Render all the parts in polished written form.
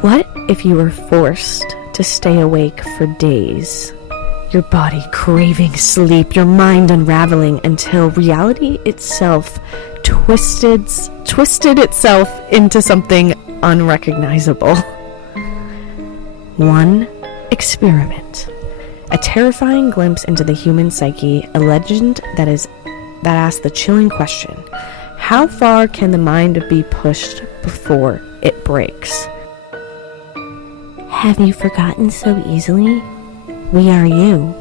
What if you were forced to stay awake for days? Your body craving sleep, your mind unraveling until reality itself twisted itself into something unrecognizable. One experiment. A terrifying glimpse into the human psyche, a legend that asks the chilling question, how far can the mind be pushed before it breaks? Have you forgotten so easily? We are you.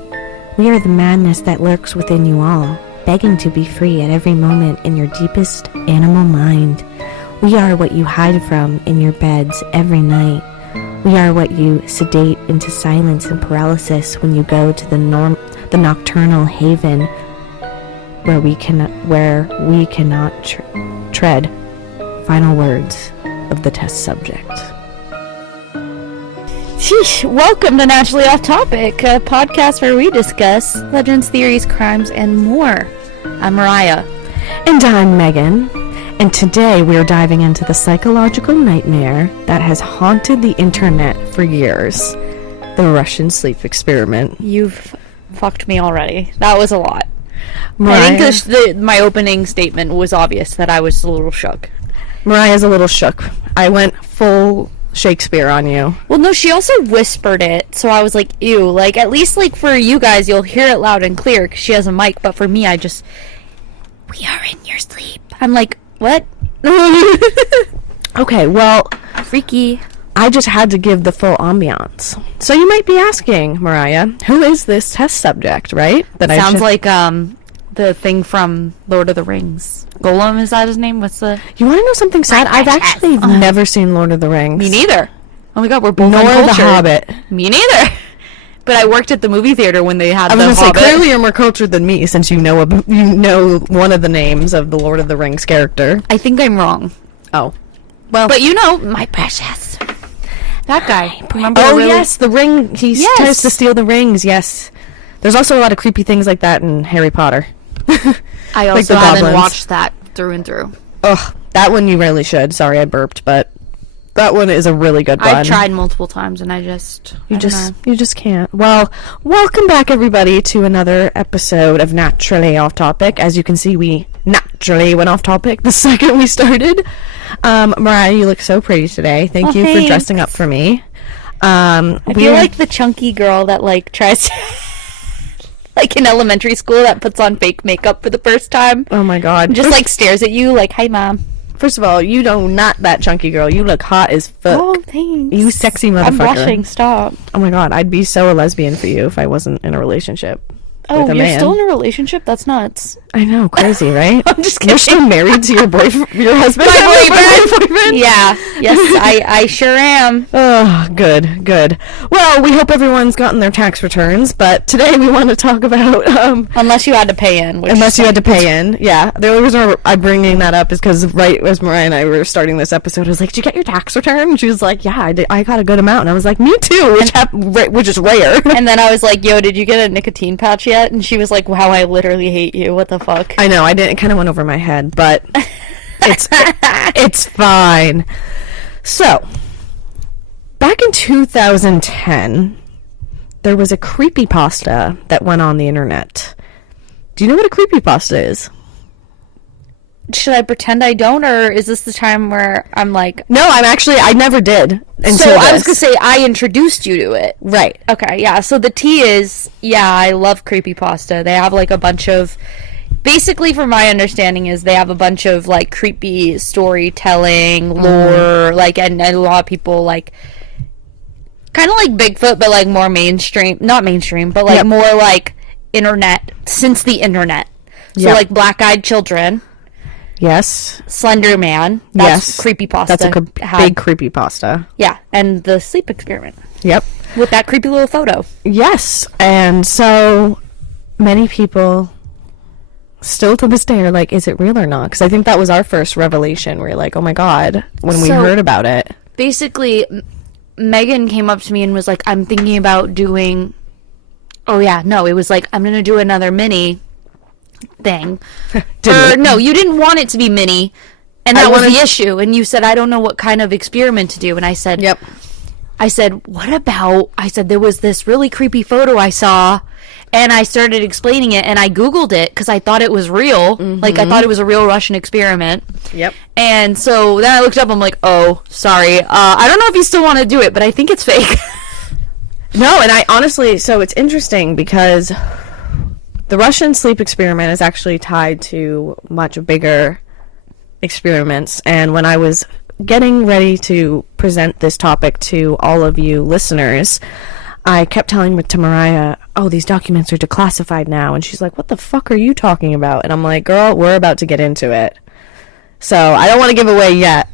We are the madness that lurks within you all, begging to be free at every moment in your deepest animal mind. We are what you hide from in your beds every night. We are what you sedate into silence and paralysis when you go to the nocturnal haven where we cannot tread. Final words of the test subject. Sheesh, welcome to Naturally Off Topic, a podcast where we discuss legends, theories, crimes, and more. I'm Mariah. And I'm Megan. And today we are diving into the psychological nightmare that has haunted the internet for years. The Russian sleep experiment. You've fucked me already. That was a lot. Mariah, I think my opening statement was obvious that I was a little shook. Mariah's a little shook. I went full Shakespeare on you. Well, no, she also whispered it, so I was like, ew. Like, at least, like, for you guys, you'll hear it loud and clear because she has a mic, but for me, we are in your sleep. I'm like, what? Okay, well, freaky. I just had to give the full ambiance. So you might be asking, Mariah, who is this test subject, right? Sounds like, the thing from Lord of the Rings. Golem, is that his name? What's the... You want to know something sad? I've actually never seen Lord of the Rings. Me neither. Oh my god, we're both Nor uncultured. The Hobbit. Me neither. But I worked at the movie theater when they had I was the going to say, Hobbit. clearly you're more cultured than me since you know one of the names of the Lord of the Rings character. I think I'm wrong. Oh. Well. But you know, my precious. That guy. Remember yes, the ring. He tries to steal the rings, yes. There's also a lot of creepy things like that in Harry Potter. I also haven't watched that through and through. Ugh, that one you really should. Sorry I burped, but that one is a really good one. I've tried multiple times and you just can't. Well, welcome back everybody to another episode of Naturally Off Topic. As you can see, we naturally went off topic the second we started. Mariah, you look so pretty today. Thank you for dressing up for me. I feel like the chunky girl that like tries to like in elementary school that puts on fake makeup for the first time. Oh my god. Just like stares at you like, "Hi mom." First of all, you know, not that chunky girl. You look hot as fuck. Oh, thanks. You sexy motherfucker. I'm blushing. Stop. Oh my god, I'd be so a lesbian for you if I wasn't in a relationship. Oh, with a you're man. still in a relationship? That's nuts. I know, crazy, right? I'm just kidding. You're still married to your boyfriend, your husband? My boyfriend? Yeah. Yes, I sure am. Oh, good. Well, we hope everyone's gotten their tax returns, but today we want to talk about... unless you had to pay in. Unless you had to pay in, yeah. The only reason I'm bringing that up is because right as Mariah and I were starting this episode, I was like, did you get your tax return? And she was like, yeah, I got a good amount. And I was like, me too, which is rare. And then I was like, yo, did you get a nicotine pouch yet? And she was like, wow, I literally hate you. What the fuck? I know, it kind of went over my head, but it's fine. So, back in 2010, there was a creepypasta that went on the internet. Do you know what a creepypasta is? Should I pretend I don't, or is this the time where I'm like... No, I never did. So I was going to say, I introduced you to it. Right. Okay, yeah. So the tea is, I love creepypasta. They have like a bunch of... Basically, from my understanding, is they have a bunch of like creepy storytelling, lore, like, and a lot of people like... Kind of like Bigfoot, but like more mainstream. Not mainstream, but like more like internet, since the internet. So like Black-Eyed Children... Yes. Slender Man. That's creepypasta. That's a big creepypasta. Yeah, and the sleep experiment. Yep. With that creepy little photo. Yes, and so many people still to this day are like, is it real or not? Because I think that was our first revelation. We're like, oh my god, when we heard about it. Basically, Megan came up to me and was like, I'm thinking about doing... it was like, I'm going to do another mini... thing. No, you didn't want it to be mini, and that was the issue, and you said, I don't know what kind of experiment to do, and I said, I said, what about, I said, there was this really creepy photo I saw, and I started explaining it, and I Googled it because I thought it was real. Like, I thought it was a real Russian experiment. Yep. And so then I looked up, I'm like, oh, sorry. I don't know if you still want to do it, but I think it's fake. No, and I honestly, so it's interesting because the Russian sleep experiment is actually tied to much bigger experiments, and when I was getting ready to present this topic to all of you listeners, I kept telling to Mariah, oh, these documents are declassified now, and she's like, what the fuck are you talking about? And I'm like, girl, we're about to get into it. So I don't want to give away yet.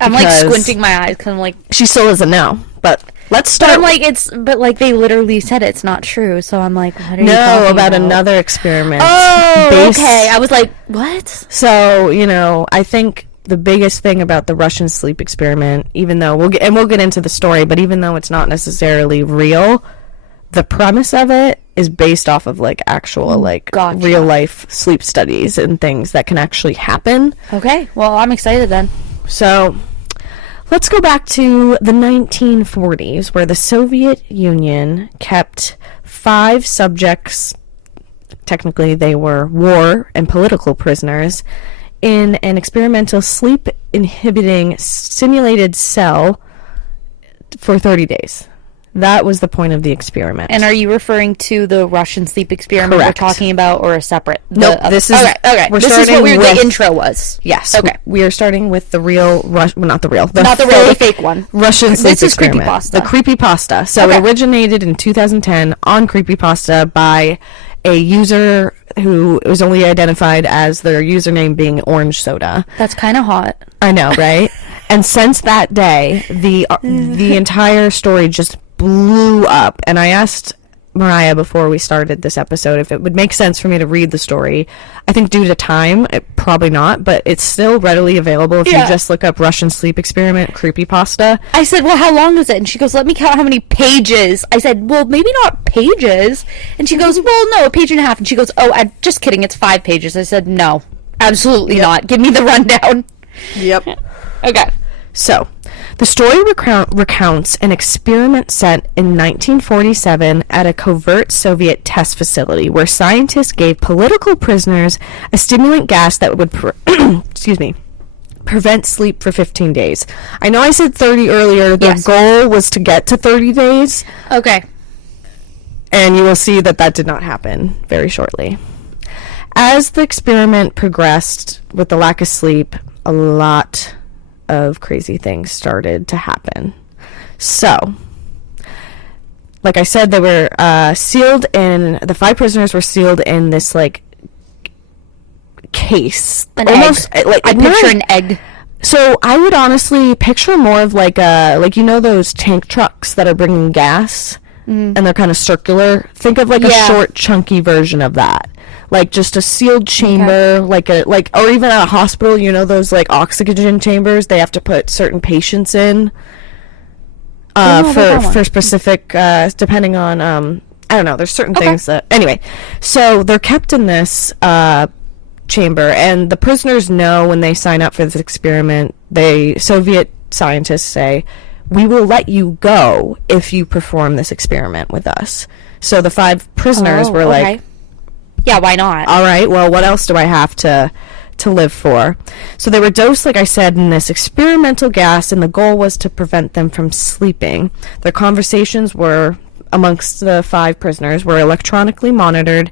I'm like squinting my eyes because I'm like, she still doesn't know, but let's start. But I'm like, but like they literally said it's not true, so I'm like, what are you talking No, about? about another experiment. Oh, okay. I was like, what? So, you know, I think the biggest thing about the Russian sleep experiment, even though we'll get into the story, but even though it's not necessarily real, the premise of it is based off of like actual like real life sleep studies and things that can actually happen. Okay, well, I'm excited then. So let's go back to the 1940s, where the Soviet Union kept 5 subjects, technically they were war and political prisoners, in an experimental sleep-inhibiting simulated cell for 30 days. That was the point of the experiment. And are you referring to the Russian sleep experiment Correct. we're talking about, or a separate? Nope, this is... Okay. This is what the intro was. Yes. Okay. We are starting with the real... not the real. The fake one. Russian sleep experiment. Creepypasta. The creepypasta. So it originated in 2010 on creepypasta by a user who was only identified as their username being orange soda. That's kind of hot. I know, right? And since that day, the entire story just blew up. And I asked Mariah before we started this episode if it would make sense for me to read the story. I think due to time, probably not, but it's still readily available if you just look up Russian sleep experiment creepypasta. I said, well, how long is it? And she goes, let me count how many pages. I said, well, maybe not pages. And she goes, well, no, a page and a half. And she goes, oh, I'm just kidding, it's 5 pages. I said, no, absolutely not. Give me the rundown. Yep. Okay. So, the story recounts an experiment set in 1947 at a covert Soviet test facility where scientists gave political prisoners a stimulant gas that would prevent sleep for 15 days. I know I said 30 earlier. Their goal was to get to 30 days. Okay. And you will see that did not happen very shortly. As the experiment progressed with the lack of sleep, a lot of crazy things started to happen. So, like I said, they were sealed in, the 5 prisoners were sealed in this like case. Almost egg. Like I picture an egg. So I would honestly picture more of like you know those tank trucks that are bringing gas and they're kind of circular. Think of like a short, chunky version of that. Like just a sealed chamber, or even at a hospital, you know those like oxygen chambers they have to put certain patients in for specific depending on I don't know. There's certain things that anyway. So they're kept in this chamber, and the prisoners know when they sign up for this experiment. Soviet scientists say, "We will let you go if you perform this experiment with us." So the 5 prisoners were like, yeah, why not? All right, well, what else do I have to live for? So they were dosed, like I said, in this experimental gas, and the goal was to prevent them from sleeping. Their conversations were, amongst the 5 prisoners, were electronically monitored,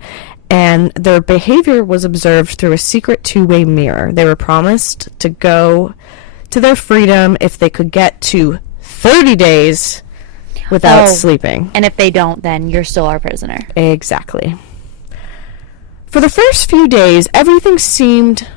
and their behavior was observed through a secret 2-way mirror. They were promised to go to their freedom if they could get to 30 days without sleeping. And if they don't, then you're still our prisoner. Exactly. For the first few days, everything seemed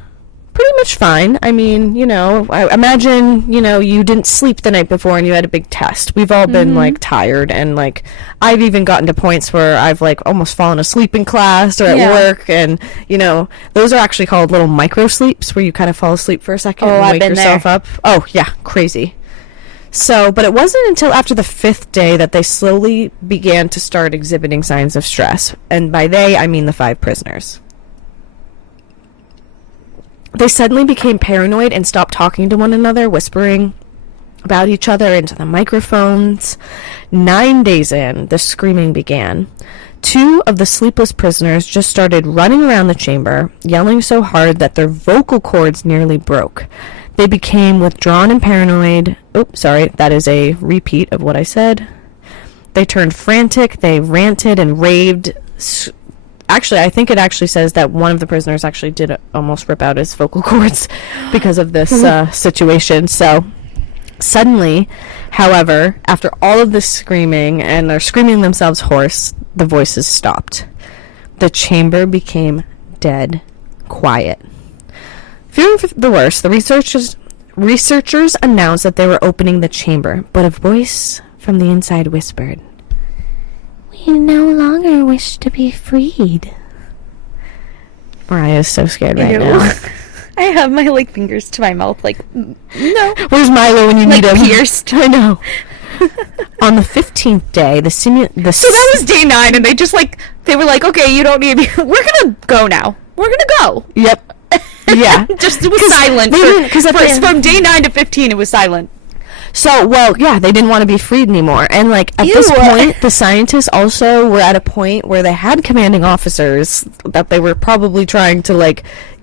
pretty much fine. I mean, you know, I imagine, you know, you didn't sleep the night before and you had a big test. We've all been, like, tired, and, like, I've even gotten to points where I've, like, almost fallen asleep in class or at work, and, you know, those are actually called little micro-sleeps where you kind of fall asleep for a second and wake yourself up. Oh, yeah, crazy. So, but it wasn't until after the 5th day that they slowly began to start exhibiting signs of stress. And by they, I mean the 5 prisoners. They suddenly became paranoid and stopped talking to one another, whispering, about each other into the microphones. 9 days in, the screaming began. 2 of the sleepless prisoners just started running around the chamber, yelling so hard that their vocal cords nearly broke. They became withdrawn and paranoid. Oh, sorry, that is a repeat of what I said. They turned frantic, they ranted and raved. Actually, I think it actually says that one of the prisoners actually did almost rip out his vocal cords because of this situation. So, suddenly, however, after all of this screaming, and they're screaming themselves hoarse, the voices stopped. The chamber became dead quiet. Fearing for the worst, the researchers announced that they were opening the chamber, but a voice from the inside whispered, "We no longer wish to be freed." Mariah's so scared right now. I have my fingers to my mouth no. Where's Milo when you need him? Pierced. I know. On the 15th day, so that was day 9, and they were like, okay, you don't need me. We're gonna go now. We're gonna go. Yep. Yeah. Just, it was silent. From day 9 to 15, it was silent. So, well, yeah, they didn't want to be freed anymore. And, at this point, the scientists also were at a point where they had commanding officers that they were probably trying to,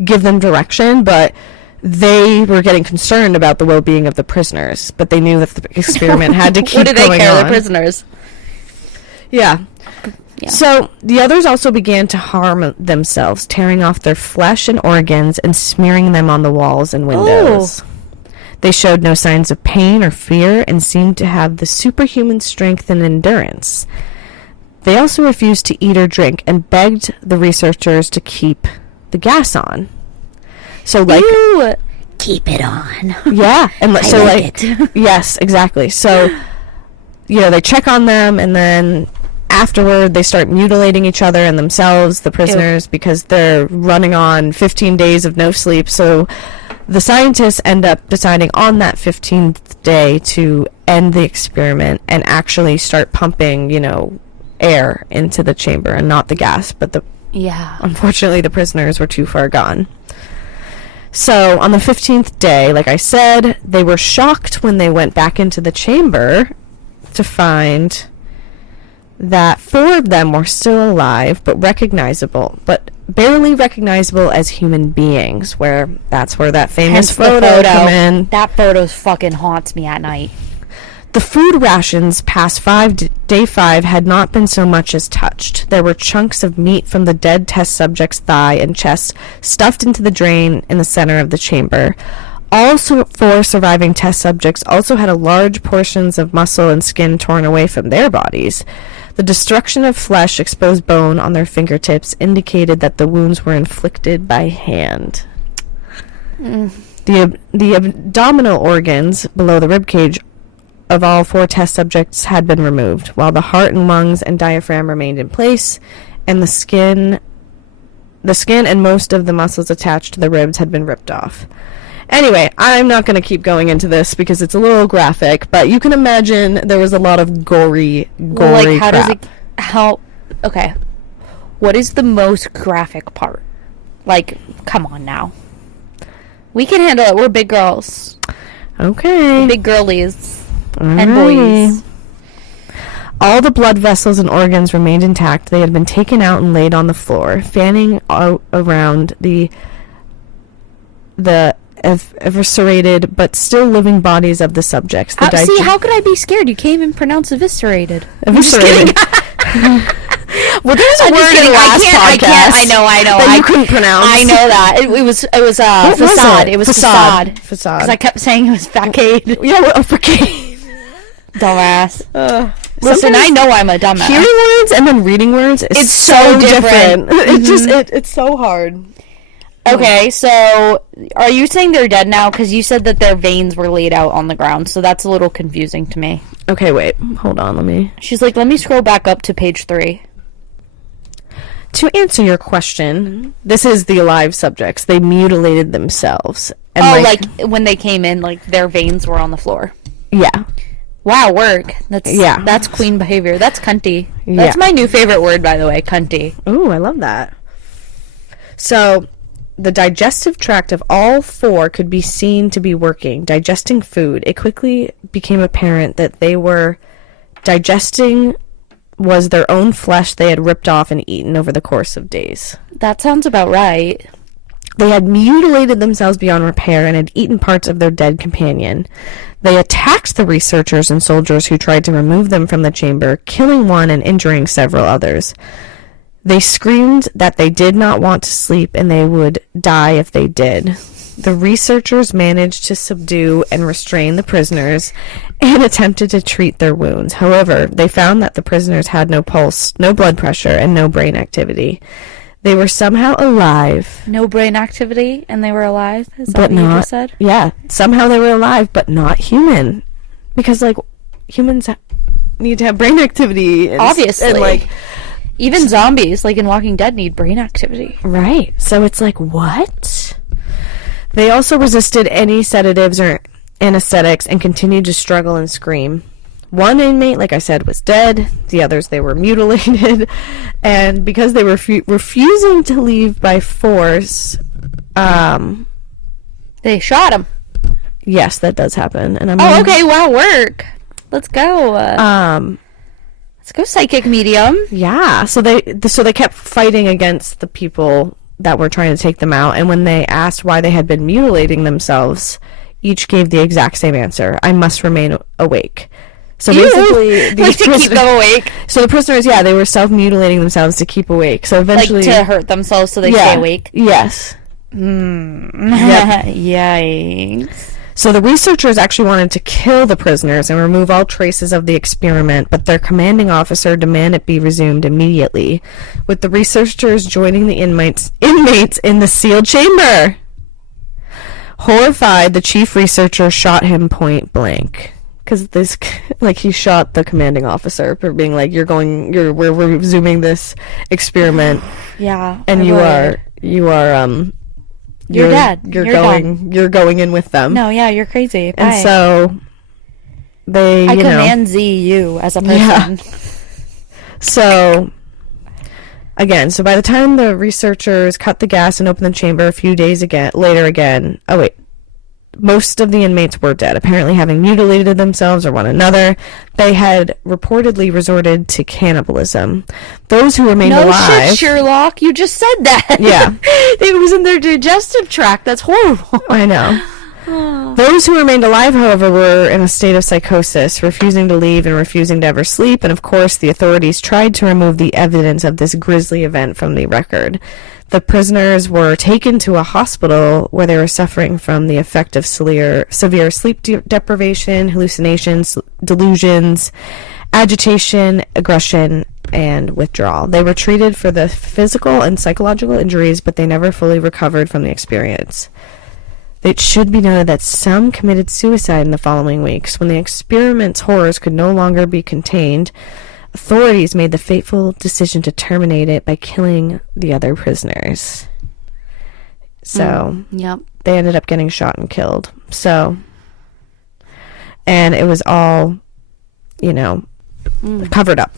give them direction, but they were getting concerned about the well-being of the prisoners. But they knew that the experiment had to keep going on. What did they care, the prisoners? Yeah. So, the others also began to harm themselves, tearing off their flesh and organs and smearing them on the walls and windows. They showed no signs of pain or fear and seemed to have the superhuman strength and endurance. They also refused to eat or drink and begged the researchers to keep the gas on. So, Ew. Keep it on. Yeah. And so, it. Yes, exactly. So, they check on them, and then afterward, they start mutilating each other and themselves, the prisoners, because they're running on 15 days of no sleep. So the scientists end up deciding on that 15th day to end the experiment and actually start pumping, air into the chamber and not the gas. But unfortunately, the prisoners were too far gone. So on the 15th day, like I said, they were shocked when they went back into the chamber to find that 4 of them were still alive, but barely recognizable as human beings, that's where that famous photo come in. That photo fucking haunts me at night. The food rations past day 5 had not been so much as touched. There were chunks of meat from the dead test subject's thigh and chest stuffed into the drain in the center of the chamber. All 4 surviving test subjects also had large portions of muscle and skin torn away from their bodies. The destruction of flesh, exposed bone on their fingertips indicated that the wounds were inflicted by hand. The abdominal organs below the ribcage of all 4 test subjects had been removed, while the heart and lungs and diaphragm remained in place, and the skin and most of the muscles attached to the ribs had been ripped off. Anyway, I'm not going to keep going into this because it's a little graphic, but you can imagine there was a lot of gory crap. Okay. What is the most graphic part? Come on now. We can handle it. We're big girls. Okay. Big girlies. Alrighty. And boys. All the blood vessels and organs remained intact. They had been taken out and laid on the floor, fanning around the eviscerated but still living bodies of the subjects. See, how could I be scared? You can't even pronounce eviscerated. Eviscerated. Well, there's a word in the last podcast. I know. That you couldn't pronounce. I know that. It was facade. It was facade. Facade. Because I kept saying it was facade. Yeah, facade. Dumbass. Listen, I know I'm a dumbass. Hearing words and then reading words is so different. It's so hard. Okay, so are you saying they're dead now? Because you said that their veins were laid out on the ground, so that's a little confusing to me. Okay, wait. Hold on, She's like, let me scroll back up to page 3. To answer your question, this is the alive subjects. They mutilated themselves. And when they came in, their veins were on the floor. Yeah. Wow, work. That's queen behavior. That's cunty. That's my new favorite word, by the way, cunty. Ooh, I love that. So, the digestive tract of all four could be seen to be working, digesting food. It quickly became apparent that they were digesting was their own flesh they had ripped off and eaten over the course of days. That sounds about right. They had mutilated themselves beyond repair and had eaten parts of their dead companion. They attacked the researchers and soldiers who tried to remove them from the chamber, killing one and injuring several others. They screamed that they did not want to sleep and they would die if they did. The researchers managed to subdue and restrain the prisoners and attempted to treat their wounds. However, they found that the prisoners had no pulse, no blood pressure, and no brain activity. They were somehow alive. No brain activity, and they were alive? Is that but what not, you just said? Yeah. Somehow they were alive, but not human. Because, like, humans need to have brain activity. Obviously. And, like... Even zombies, like in Walking Dead, need brain activity. Right. So it's like, what? They also resisted any sedatives or anesthetics and continued to struggle and scream. One inmate, like I said, was dead. The others, they were mutilated. And because they were refusing to leave by force... they shot him. Yes, that does happen. And okay, wow, work. Let's go. Let's go, psychic medium. Yeah, so they kept fighting against the people that were trying to take them out, and when they asked why they had been mutilating themselves, each gave the exact same answer: I must remain awake. So basically, like to keep them awake. So the prisoners, yeah, they were self-mutilating themselves to keep awake. So eventually, like to hurt themselves so they stay awake. Yes. Yep. Yikes. So the researchers actually wanted to kill the prisoners and remove all traces of the experiment, but their commanding officer demanded it be resumed immediately, with the researchers joining the inmates in the sealed chamber. Horrified, the chief researcher shot him point blank. Because he shot the commanding officer for being like, we're resuming this experiment. Yeah. And you're dead. You're going in with them. No, yeah, you're crazy. Bye. And so I command you as a person. Yeah. So again, by the time the researchers cut the gas and opened the chamber a few days later, most of the inmates were dead, apparently having mutilated themselves or one another. They had reportedly resorted to cannibalism. Those who remained alive... No shit, Sherlock. You just said that. Yeah. It was in their digestive tract. That's horrible. I know. Those who remained alive, however, were in a state of psychosis, refusing to leave and refusing to ever sleep. And, of course, the authorities tried to remove the evidence of this grisly event from the record. The prisoners were taken to a hospital where they were suffering from the effect of severe sleep deprivation, hallucinations, delusions, agitation, aggression, and withdrawal. They were treated for the physical and psychological injuries, but they never fully recovered from the experience. It should be noted that some committed suicide in the following weeks. When the experiment's horrors could no longer be contained, authorities made the fateful decision to terminate it by killing the other prisoners. So, yep. They ended up getting shot and killed. So, and it was all, covered up.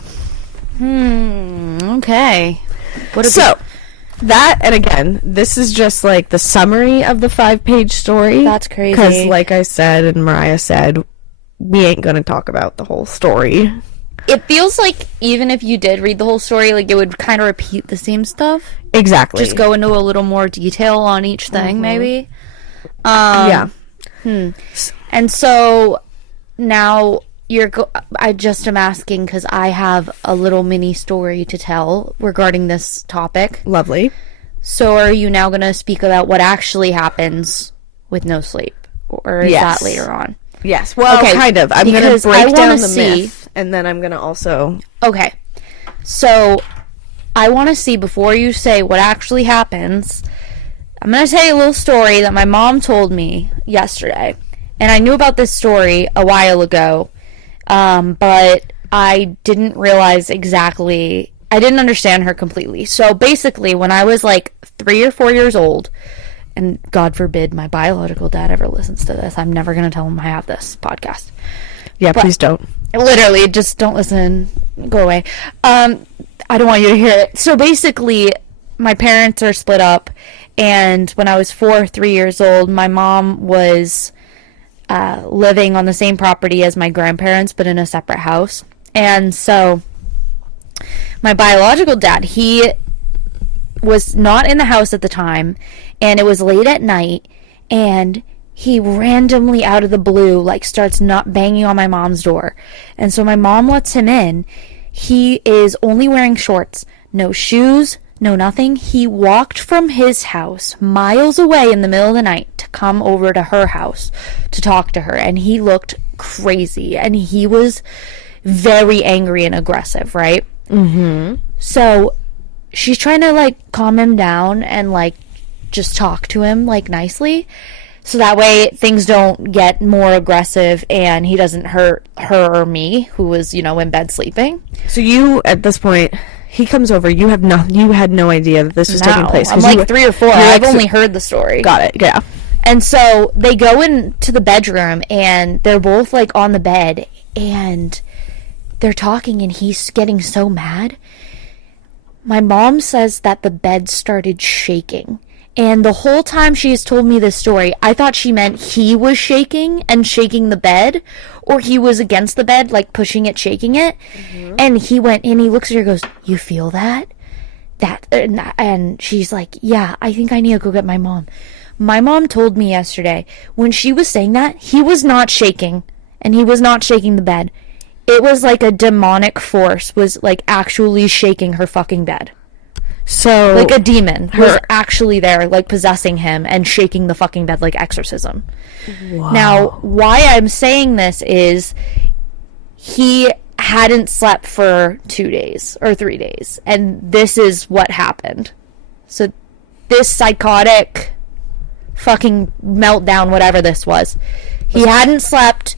Okay. That, and again, this is just like the summary of the 5-page story. That's crazy. Because, like I said, and Mariah said, we ain't going to talk about the whole story. It feels like even if you did read the whole story, like it would kind of repeat the same stuff. Exactly. Just go into a little more detail on each thing, maybe. Yeah. And so now I just am asking because I have a little mini story to tell regarding this topic. Lovely. So are you now going to speak about what actually happens with no sleep? Or is that later on? Yes. Well, okay, kind of. I'm going to break down the myth, and then I'm going to also... Okay. So, I want to see, before you say what actually happens, I'm going to tell you a little story that my mom told me yesterday. And I knew about this story a while ago, but I didn't realize exactly... I didn't understand her completely. So, basically, when I was like 3 or 4 years old... And God forbid my biological dad ever listens to this. I'm never going to tell him I have this podcast. Yeah, but please don't. Literally, just don't listen. Go away. I don't want you to hear it. So basically, my parents are split up, And when I was 3 years old, my mom was living on the same property as my grandparents, but in a separate house. And so my biological dad, he was not in the house at the time, and it was late at night, and he randomly out of the blue like starts not banging on my mom's door. And so my mom lets him in. He is only wearing shorts, no shoes, no nothing. He walked from his house miles away in the middle of the night to come over to her house to talk to her, and he looked crazy, and he was very angry and aggressive, right? So she's trying to like calm him down and like just talk to him like nicely, so that way things don't get more aggressive and he doesn't hurt her or me, who was, you know, in bed sleeping. So you, at this point, he comes over, you had no idea that this was taking place. I'm like 3 or 4. I've only heard the story. Got it, yeah. And so they go into the bedroom, and they're both like on the bed, and they're talking, and he's getting so mad. My mom says that the bed started shaking. And the whole time she has told me this story, I thought she meant he was shaking and shaking the bed, or he was against the bed, like pushing it, shaking it. And he went and he looks at her and goes, "You feel that?" And she's like, "Yeah, I think I need to go get my mom." My mom told me yesterday, when she was saying that, he was not shaking, and he was not shaking the bed. It was like a demonic force was like actually shaking her fucking bed. So like a demon was actually there, like possessing him and shaking the fucking bed like exorcism. Wow. Now, why I'm saying this is he hadn't slept for 2 days or 3 days, and this is what happened. So this psychotic fucking meltdown, whatever this was, he hadn't slept,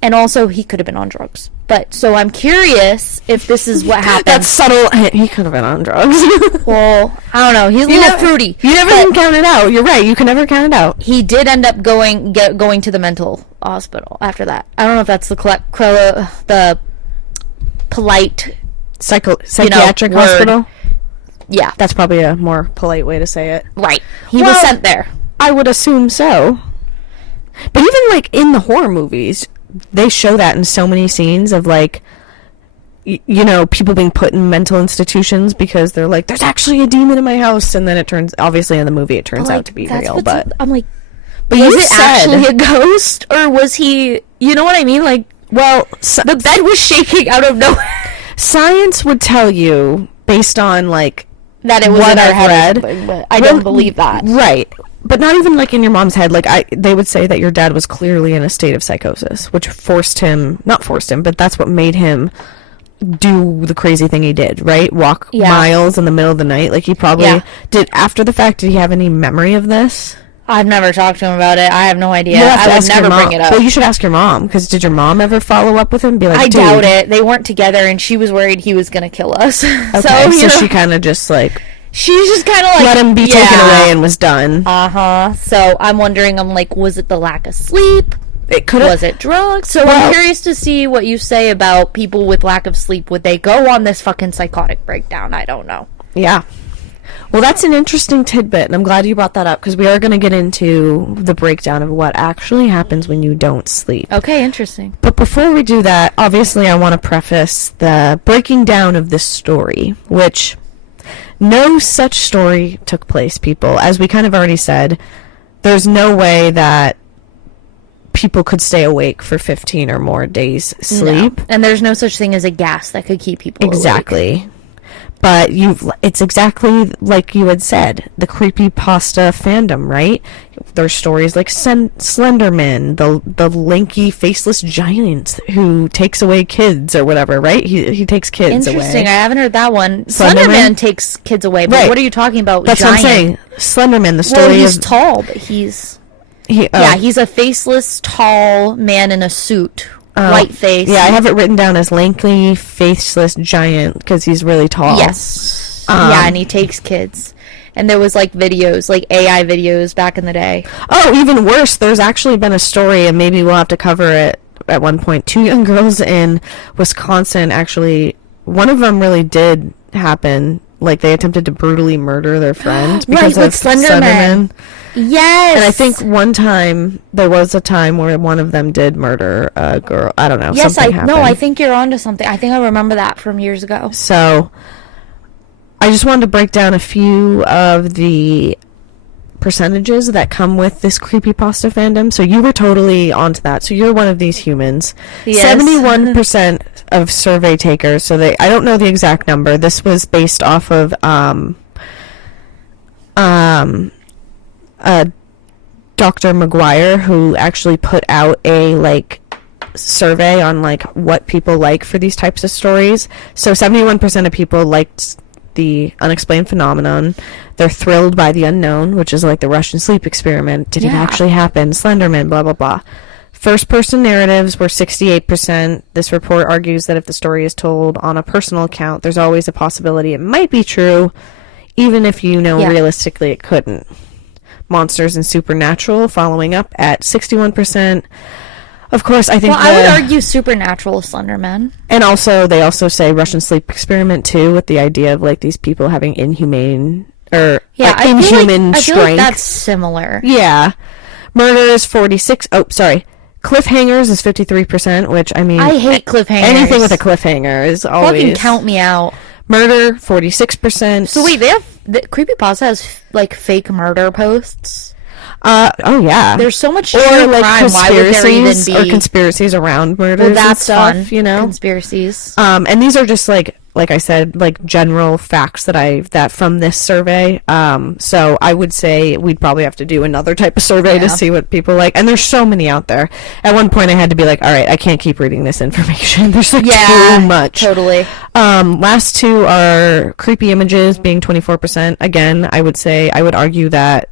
and also he could have been on drugs. But so I'm curious if this is what happened. That's subtle. He could have been on drugs. Well, I don't know. He's a little fruity. You never can count it out. You're right. You can never count it out. He did end up going to the mental hospital after that. I don't know if that's the polite psychiatric hospital. Yeah, that's probably a more polite way to say it. Right. He was sent there. I would assume so. But even like in the horror movies, they show that in so many scenes of like, you know, people being put in mental institutions because they're like, there's actually a demon in my house, and then it turns, obviously in the movie it turns out to be real. But I'm like, but was it actually a ghost, or was he, you know what I mean? Like, well, the bed was shaking out of nowhere. Science would tell you, based on like that it was what in our I've head, read, but I don't believe that. Right. But not even like in your mom's head. Like they would say that your dad was clearly in a state of psychosis, which not forced him, but that's what made him do the crazy thing he did, right? Walk miles in the middle of the night. Like he probably did. After the fact, did he have any memory of this? I've never talked to him about it. I have no idea. I would never bring it up. Well, you should ask your mom, because did your mom ever follow up with him? Be like, I doubt it. They weren't together, and she was worried he was going to kill us. Okay, so she kind of just like... She's just kind of like... let him be taken away and was done. So I'm wondering, I'm like, was it the lack of sleep? It could have... Was it drugs? So I'm curious to see what you say about people with lack of sleep. Would they go on this fucking psychotic breakdown? I don't know. Yeah. Well, that's an interesting tidbit, and I'm glad you brought that up, because we are going to get into the breakdown of what actually happens when you don't sleep. Okay, interesting. But before we do that, obviously I want to preface the breaking down of this story, which... no such story took place, people. As we kind of already said, there's no way that people could stay awake for 15 or more days sleep. No. And there's no such thing as a gas that could keep people awake. But it's exactly like you had said, the creepypasta fandom, right? There's stories like Slenderman, the lanky, faceless giant who takes away kids or whatever, right? He takes kids away. Interesting. I haven't heard that one. Slenderman takes kids away, but what are you talking about? That's giant? What I'm saying. Slenderman, the story he's tall, but he's a faceless, tall man in a suit. White face. Yeah, I have it written down as lanky, faceless giant because he's really tall. Yes. And he takes kids. And there was like videos, like AI videos back in the day. Oh, even worse. There's actually been a story, and maybe we'll have to cover it at one point. 2 young girls in Wisconsin, actually, one of them really did happen. like they attempted to brutally murder their friend because Right, of with Slenderman. Yes. And I think there was a time where one of them did murder a girl. I don't know. Yes, something happened. I think you're onto something. I think I remember that from years ago. So I just wanted to break down a few of the percentages that come with this creepypasta fandom. So you were totally onto that. So you're one of these humans. Yes. 71% of survey takers. So I don't know the exact number. This was based off of Dr. McGuire, who actually put out a like survey on like what people like for these types of stories. So 71% of people liked the unexplained phenomenon. They're thrilled by the unknown, which is like the Russian sleep experiment. Did it actually happen? Slenderman, blah, blah, blah. First person narratives were 68%. This report argues that if the story is told on a personal account, there's always a possibility it might be true, even if you know realistically it couldn't. Monsters and supernatural following up at 61%. Of course, I think I would argue supernatural Slenderman. And also, they also say Russian sleep experiment, too, with the idea of, like, these people having inhumane, or inhuman I strength. feel like that's similar. Yeah. Murder is 46, cliffhangers is 53%, which, I mean... I hate cliffhangers. Anything with a cliffhanger is always... Fucking count me out. Murder, 46%. So wait, Creepypasta has, like, fake murder posts? Oh yeah. There's so much or true like crime. Why would there even conspiracies be or conspiracies around murders? Well, that's and stuff, fun. You know, conspiracies. And these are just like I said, like general facts that from this survey. So I would say we'd probably have to do another type of survey to see what people like. And there's so many out there. At one point, I had to be like, all right, I can't keep reading this information. There's like too much. Totally. Last two are creepy images, being 24%. Again, I would argue that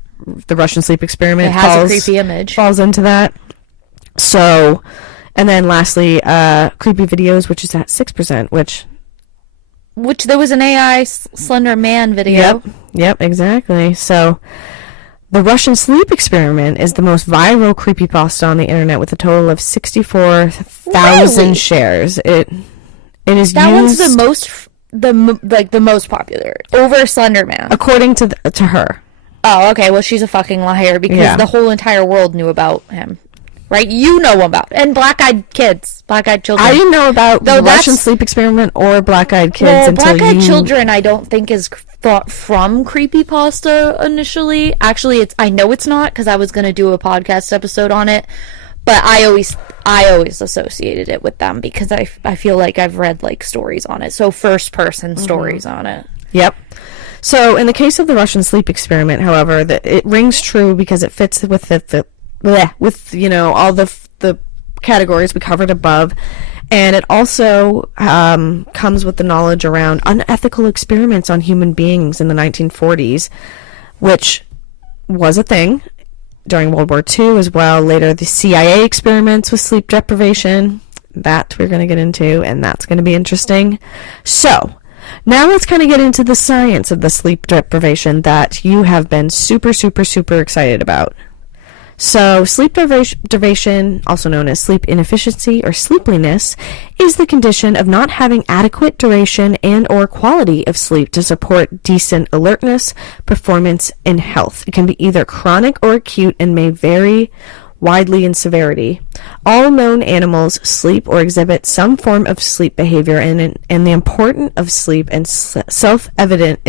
the Russian sleep experiment has a creepy image. Falls into that. So, and then lastly, creepy videos, which is at 6%, which there was an AI Slender Man video. Yep, exactly. So, the Russian sleep experiment is the most viral creepypasta on the internet with a total of 64,000 shares. It is that one's the most popular over Slender Man, according to her. Oh, okay. Well, she's a fucking liar because the whole entire world knew about him, right? You know about and black-eyed children. I didn't know about the Russian sleep experiment or black-eyed kids until black-eyed children. I don't think is thought from creepypasta initially. Actually, I know it's not because I was gonna do a podcast episode on it, but I always associated it with them because I feel like I've read like stories on it, so first-person stories on it. Yep. So, in the case of the Russian sleep experiment, however, it rings true because it fits with with all the categories we covered above, and it also comes with the knowledge around unethical experiments on human beings in the 1940s, which was a thing during World War II as well. Later, the CIA experiments with sleep deprivation. That we're going to get into, and that's going to be interesting. So, now let's kind of get into the science of the sleep deprivation that you have been super, super, super excited about. So, sleep deprivation, also known as sleep inefficiency or sleepiness, is the condition of not having adequate duration and or quality of sleep to support decent alertness, performance, and health. It can be either chronic or acute and may vary widely in severity. All known animals sleep or exhibit some form of sleep behavior, and the importance of sleep is self-evident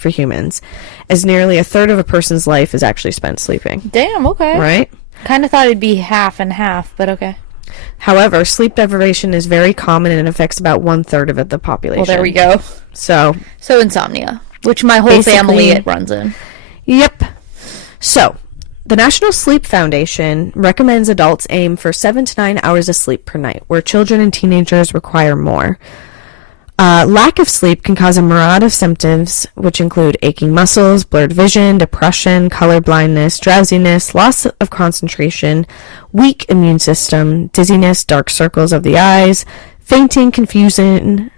for humans, as nearly a third of a person's life is actually spent sleeping. Damn, okay. Right? Kind of thought it'd be half and half, but okay. However, sleep deprivation is very common and affects about 1/3 of the population. Well, there we go. So insomnia, which my whole family it runs in. Yep. So, the National Sleep Foundation recommends adults aim for 7 to 9 hours of sleep per night, where children and teenagers require more. Lack of sleep can cause a myriad of symptoms, which include aching muscles, blurred vision, depression, color blindness, drowsiness, loss of concentration, weak immune system, dizziness, dark circles of the eyes, fainting, confusion,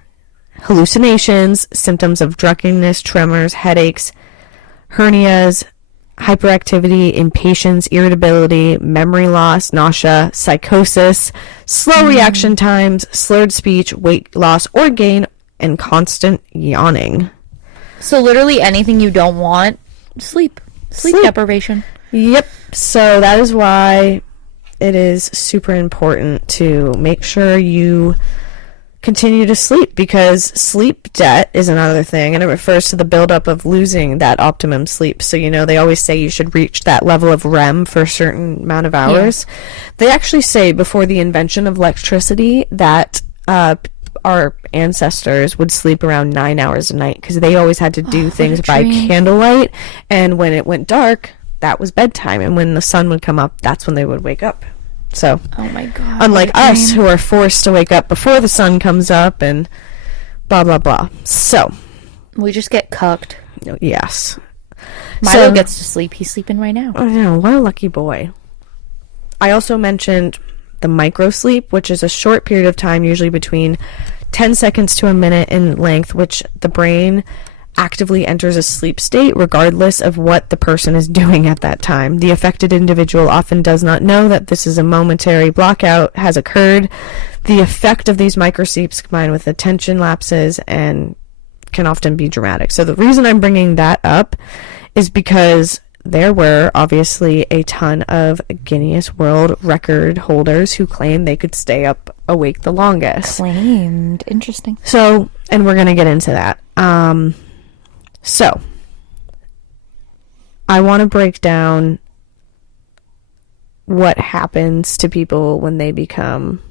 hallucinations, symptoms of drunkenness, tremors, headaches, hernias, hyperactivity, impatience, irritability, memory loss, nausea, psychosis, slow reaction times, slurred speech, weight loss or gain, and constant yawning. So literally anything you don't want, sleep deprivation. Yep. So that is why it is super important to make sure you continue to sleep, because sleep debt is another thing, and it refers to the buildup of losing that optimum sleep. So, they always say you should reach that level of REM for a certain amount of hours. Yeah. They actually say before the invention of electricity that our ancestors would sleep around 9 hours a night because they always had to do things by candlelight, and when it went dark, that was bedtime, and when the sun would come up, that's when they would wake up. So, oh my God, unlike us who are forced to wake up before the sun comes up and blah, blah, blah. So, we just get cucked. Yes. Milo gets to sleep. He's sleeping right now. I know. What a lucky boy. I also mentioned the micro sleep, which is a short period of time, usually between 10 seconds to a minute in length, which the brain actively enters a sleep state regardless of what the person is doing at that time. The affected individual often does not know that this is a momentary blackout has occurred. The effect of these microsleeps combined with attention lapses and can often be dramatic. So the reason I'm bringing that up is because there were obviously a ton of Guinness World Record holders who claimed they could stay up awake the longest. Claimed. Interesting. So, and we're going to get into that. So, I want to break down what happens to people when they become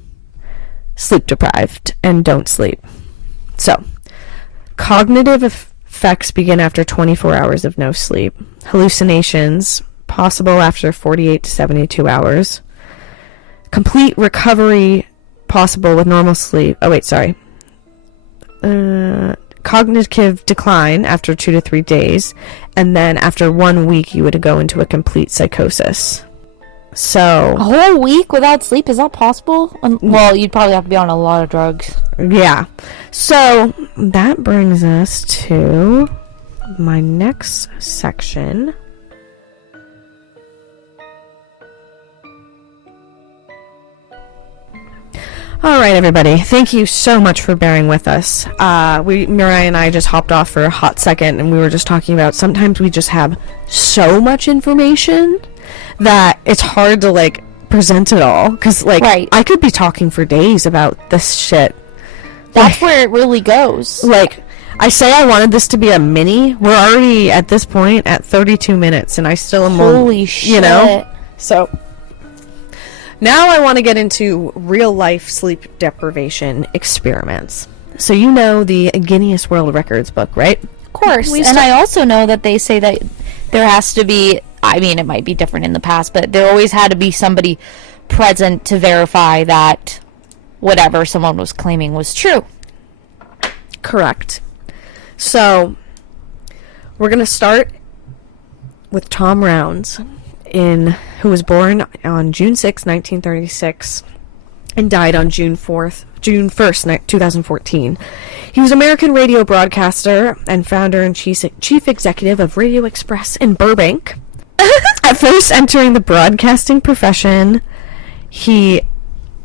sleep deprived and don't sleep. So, cognitive effects begin after 24 hours of no sleep. Hallucinations possible after 48 to 72 hours. Complete recovery possible with normal sleep. Cognitive decline after 2 to 3 days, and then after 1 week you would go into a complete psychosis. So a whole week without sleep, is that possible? Well, you'd probably have to be on a lot of drugs. Yeah. So that brings us to my next section. All right, everybody. Thank you so much for bearing with us. Mirai and I just hopped off for a hot second, and we were just talking about sometimes we just have so much information that it's hard to, present it all. Because, right. I could be talking for days about this shit. That's where it really goes. I say I wanted this to be a mini. We're already, at this point, at 32 minutes, and I still am Holy shit. So... now I want to get into real-life sleep deprivation experiments. So the Guinness World Records book, right? Of course. And I also know that they say that there has to be, it might be different in the past, but there always had to be somebody present to verify that whatever someone was claiming was true. Correct. So, we're going to start with Tom Rounds, who was born on June 6, 1936, and died on June 1st, 2014. He was an American radio broadcaster and founder and chief executive of Radio Express in Burbank. At first entering the broadcasting profession, he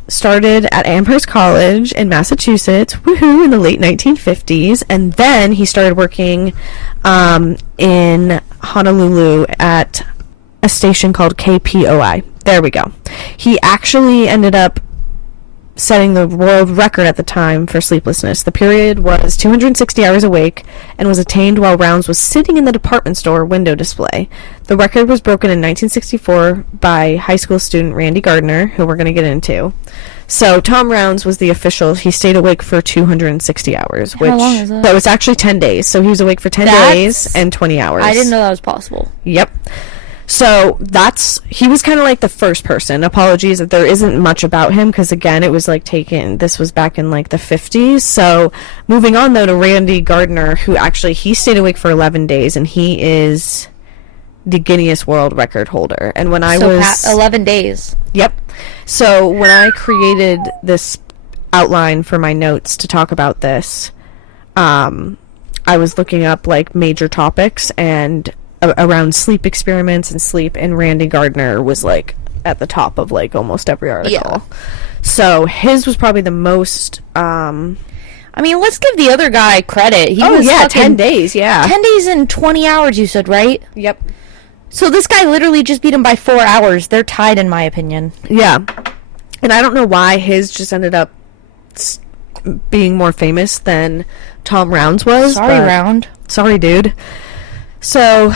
started at Amherst College in Massachusetts, woohoo, in the late 1950s, and then he started working in Honolulu at a station called KPOI. There we go. He actually ended up setting the world record at the time for sleeplessness. The period was 260 hours awake and was attained while Rounds was sitting in the department store window display. The record was broken in 1964 by high school student Randy Gardner, who we're going to get into. So Tom Rounds was the official. He stayed awake for 260 hours. How long is that? That was actually 10 days. So he was awake for 10 days and 20 hours. I didn't know that was possible. Yep. So he was kind of like the first person. Apologies that there isn't much about him because, again, it was this was back in the 50s. So moving on, though, to Randy Gardner, who actually, he stayed awake for 11 days, and he is the Guinness World Record holder. And when I was... 11 days. Yep. So when I created this outline for my notes to talk about this, I was looking up, major topics, and... around sleep experiments and sleep, and Randy Gardner was at the top of almost every article. Yeah. So his was probably the most I mean, let's give the other guy credit. He was 10 days, yeah. 10 days and 20 hours, you said, right? Yep. So this guy literally just beat him by 4 hours. They're tied, in my opinion. Yeah. And I don't know why his just ended up being more famous than Tom Round's was. Sorry, Round. Sorry, dude. So,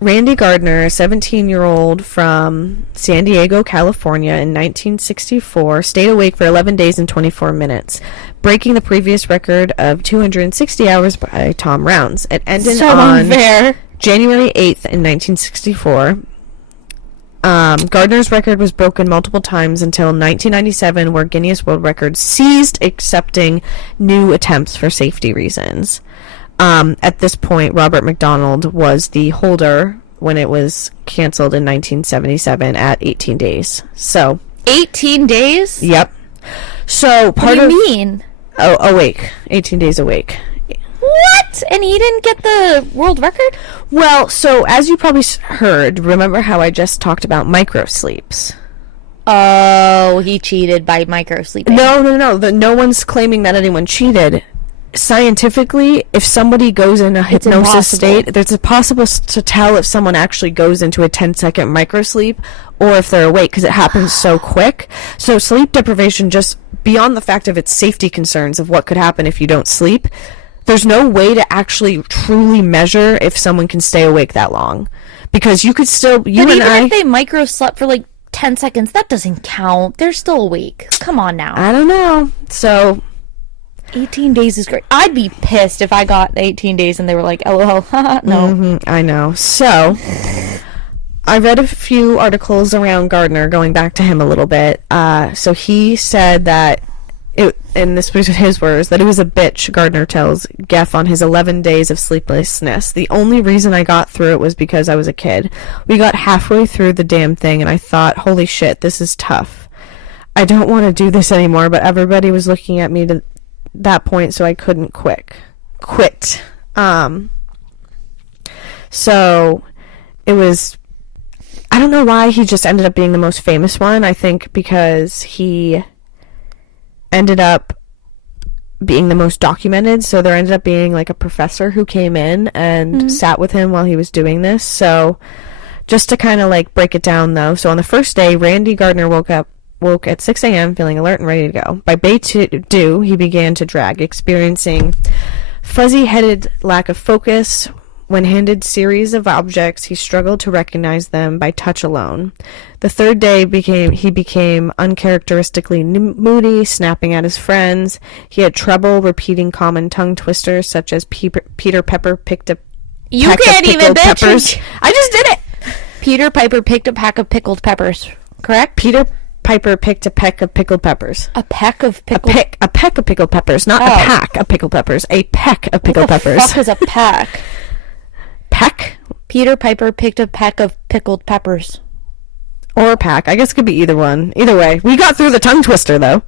Randy Gardner, a 17-year-old from San Diego, California, in 1964, stayed awake for 11 days and 24 minutes, breaking the previous record of 260 hours by Tom Rounds. It ended on January 8th in 1964. Gardner's record was broken multiple times until 1997, where Guinness World Records ceased accepting new attempts for safety reasons. At this point, Robert McDonald was the holder when it was canceled in 1977 at 18 days. So 18 days? Yep. So part of... What do you mean? Oh, awake. 18 days awake. What? And he didn't get the world record? Well, so as you probably heard, remember how I just talked about microsleeps? Oh, he cheated by microsleeping. No. No one's claiming that anyone cheated. Scientifically, if somebody goes in a hypnosis state, it's possible to tell if someone actually goes into a 10-second microsleep or if they're awake, because it happens so quick. So sleep deprivation, just beyond the fact of its safety concerns of what could happen if you don't sleep, there's no way to actually truly measure if someone can stay awake that long. Because you could still... But even if they microslept for like 10 seconds, that doesn't count. They're still awake. Come on now. I don't know. So... 18 days is great. I'd be pissed if I got 18 days and they were like, LOL, no. I know. So, I read a few articles around Gardner, going back to him a little bit. So he said that, and this was his words, that it was a bitch, Gardner tells Geff on his 11 days of sleeplessness. The only reason I got through it was because I was a kid. We got halfway through the damn thing and I thought, holy shit, this is tough. I don't want to do this anymore, but everybody was looking at me to that point, so I couldn't quit. So it was, I don't know why he just ended up being the most famous one. I think because he ended up being the most documented, so there ended up being like a professor who came in and sat with him while he was doing this. So just to kind of like break it down though, so on the first day, Randy Gardner woke at 6 a.m. feeling alert and ready to go. By day 2, he began to drag, experiencing fuzzy-headed lack of focus. When handed series of objects, he struggled to recognize them by touch alone. The third day, he became uncharacteristically moody, snapping at his friends. He had trouble repeating common tongue twisters, such as Peter Pepper picked a You can't even peppers. I just did it! Peter Piper picked a pack of pickled peppers, correct? Peter Piper picked a peck of pickled peppers. A peck of pickled... A peck of pickled peppers, not a pack of pickled peppers. A peck of pickled peppers. What the fuck is a peck? Peck? Peter Piper picked a peck of pickled peppers. Or a pack. I guess it could be either one. Either way. We got through the tongue twister, though.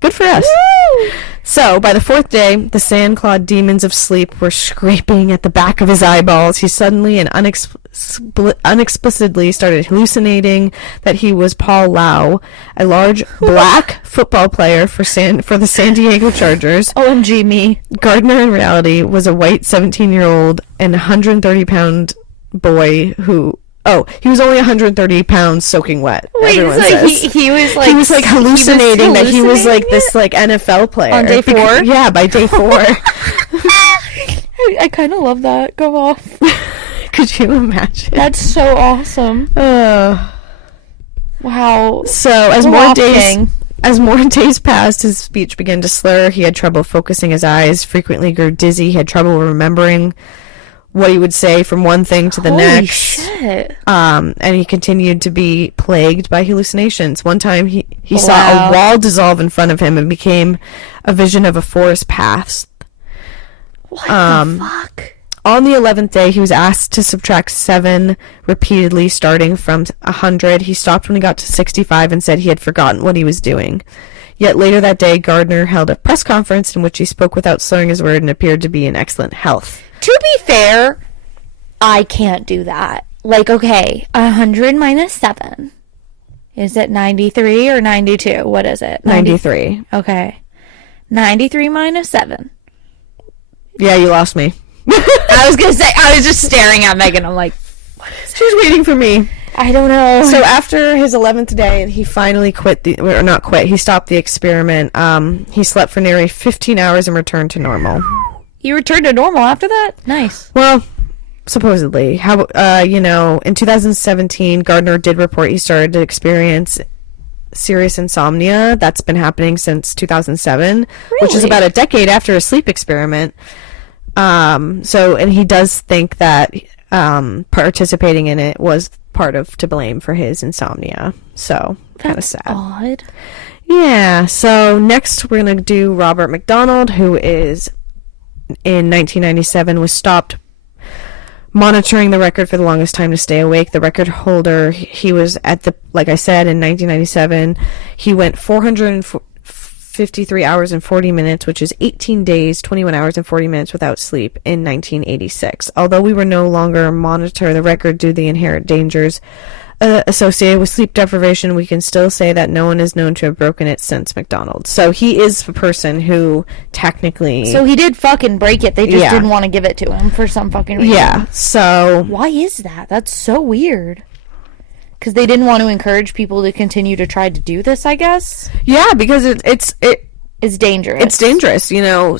Good for us. Woo! So, by the fourth day, the sand-clawed demons of sleep were scraping at the back of his eyeballs. He suddenly and unexplicitly started hallucinating that he was Paul Lau, a large black football player for the San Diego Chargers. OMG me. Gardner, in reality, was a white 17-year-old and 130-pound boy who... Oh, he was only 130 pounds soking wet. Wait, so he was like... He was like hallucinating that he was like this like NFL player. On day 4? Yeah, by day 4. I kind of love that. Go off. Could you imagine? That's so awesome. Wow. So as more days passed, his speech began to slur. He had trouble focusing his eyes, frequently grew dizzy. He had trouble remembering what he would say from one thing to the next. Shit. And he continued to be plagued by hallucinations. One time he saw a wall dissolve in front of him and became a vision of a forest path. What the fuck? On the 11th day, he was asked to subtract 7 repeatedly, starting from 100. He stopped when he got to 65 and said he had forgotten what he was doing. Yet later that day, Gardner held a press conference in which he spoke without slurring his word and appeared to be in excellent health. To be fair, I can't do that. Like, okay, 100 minus 7. Is it 93 or 92? What is it? 93. Okay. 93 minus 7. Yeah, you lost me. I was gonna say, I was just staring at Megan. I'm like, She's waiting for me. I don't know. So after his 11th day, he finally he stopped the experiment. He slept for nearly 15 hours and returned to normal. You returned to normal after that? Nice. Well, supposedly. In 2017, Gardner did report he started to experience serious insomnia. That's been happening since 2007, which is about a decade after a sleep experiment. And he does think that participating in it was to blame for his insomnia. So kind of sad. Odd. Yeah. So next we're gonna do Robert McDonald, who is in 1997 was stopped monitoring the record for the longest time to stay awake. The record holder, he was like I said, in 1997, he went 453 hours and 40 minutes, which is 18 days, 21 hours and 40 minutes without sleep in 1986. Although we were no longer monitor the record due to the inherent dangers associated with sleep deprivation, we can still say that no one is known to have broken it since McDonald. So he is the person who technically... So he did fucking break it. They just didn't want to give it to him for some fucking reason. Yeah, so... Why is that? That's so weird. Because they didn't want to encourage people to continue to try to do this, I guess? Yeah, because it's dangerous. It's dangerous.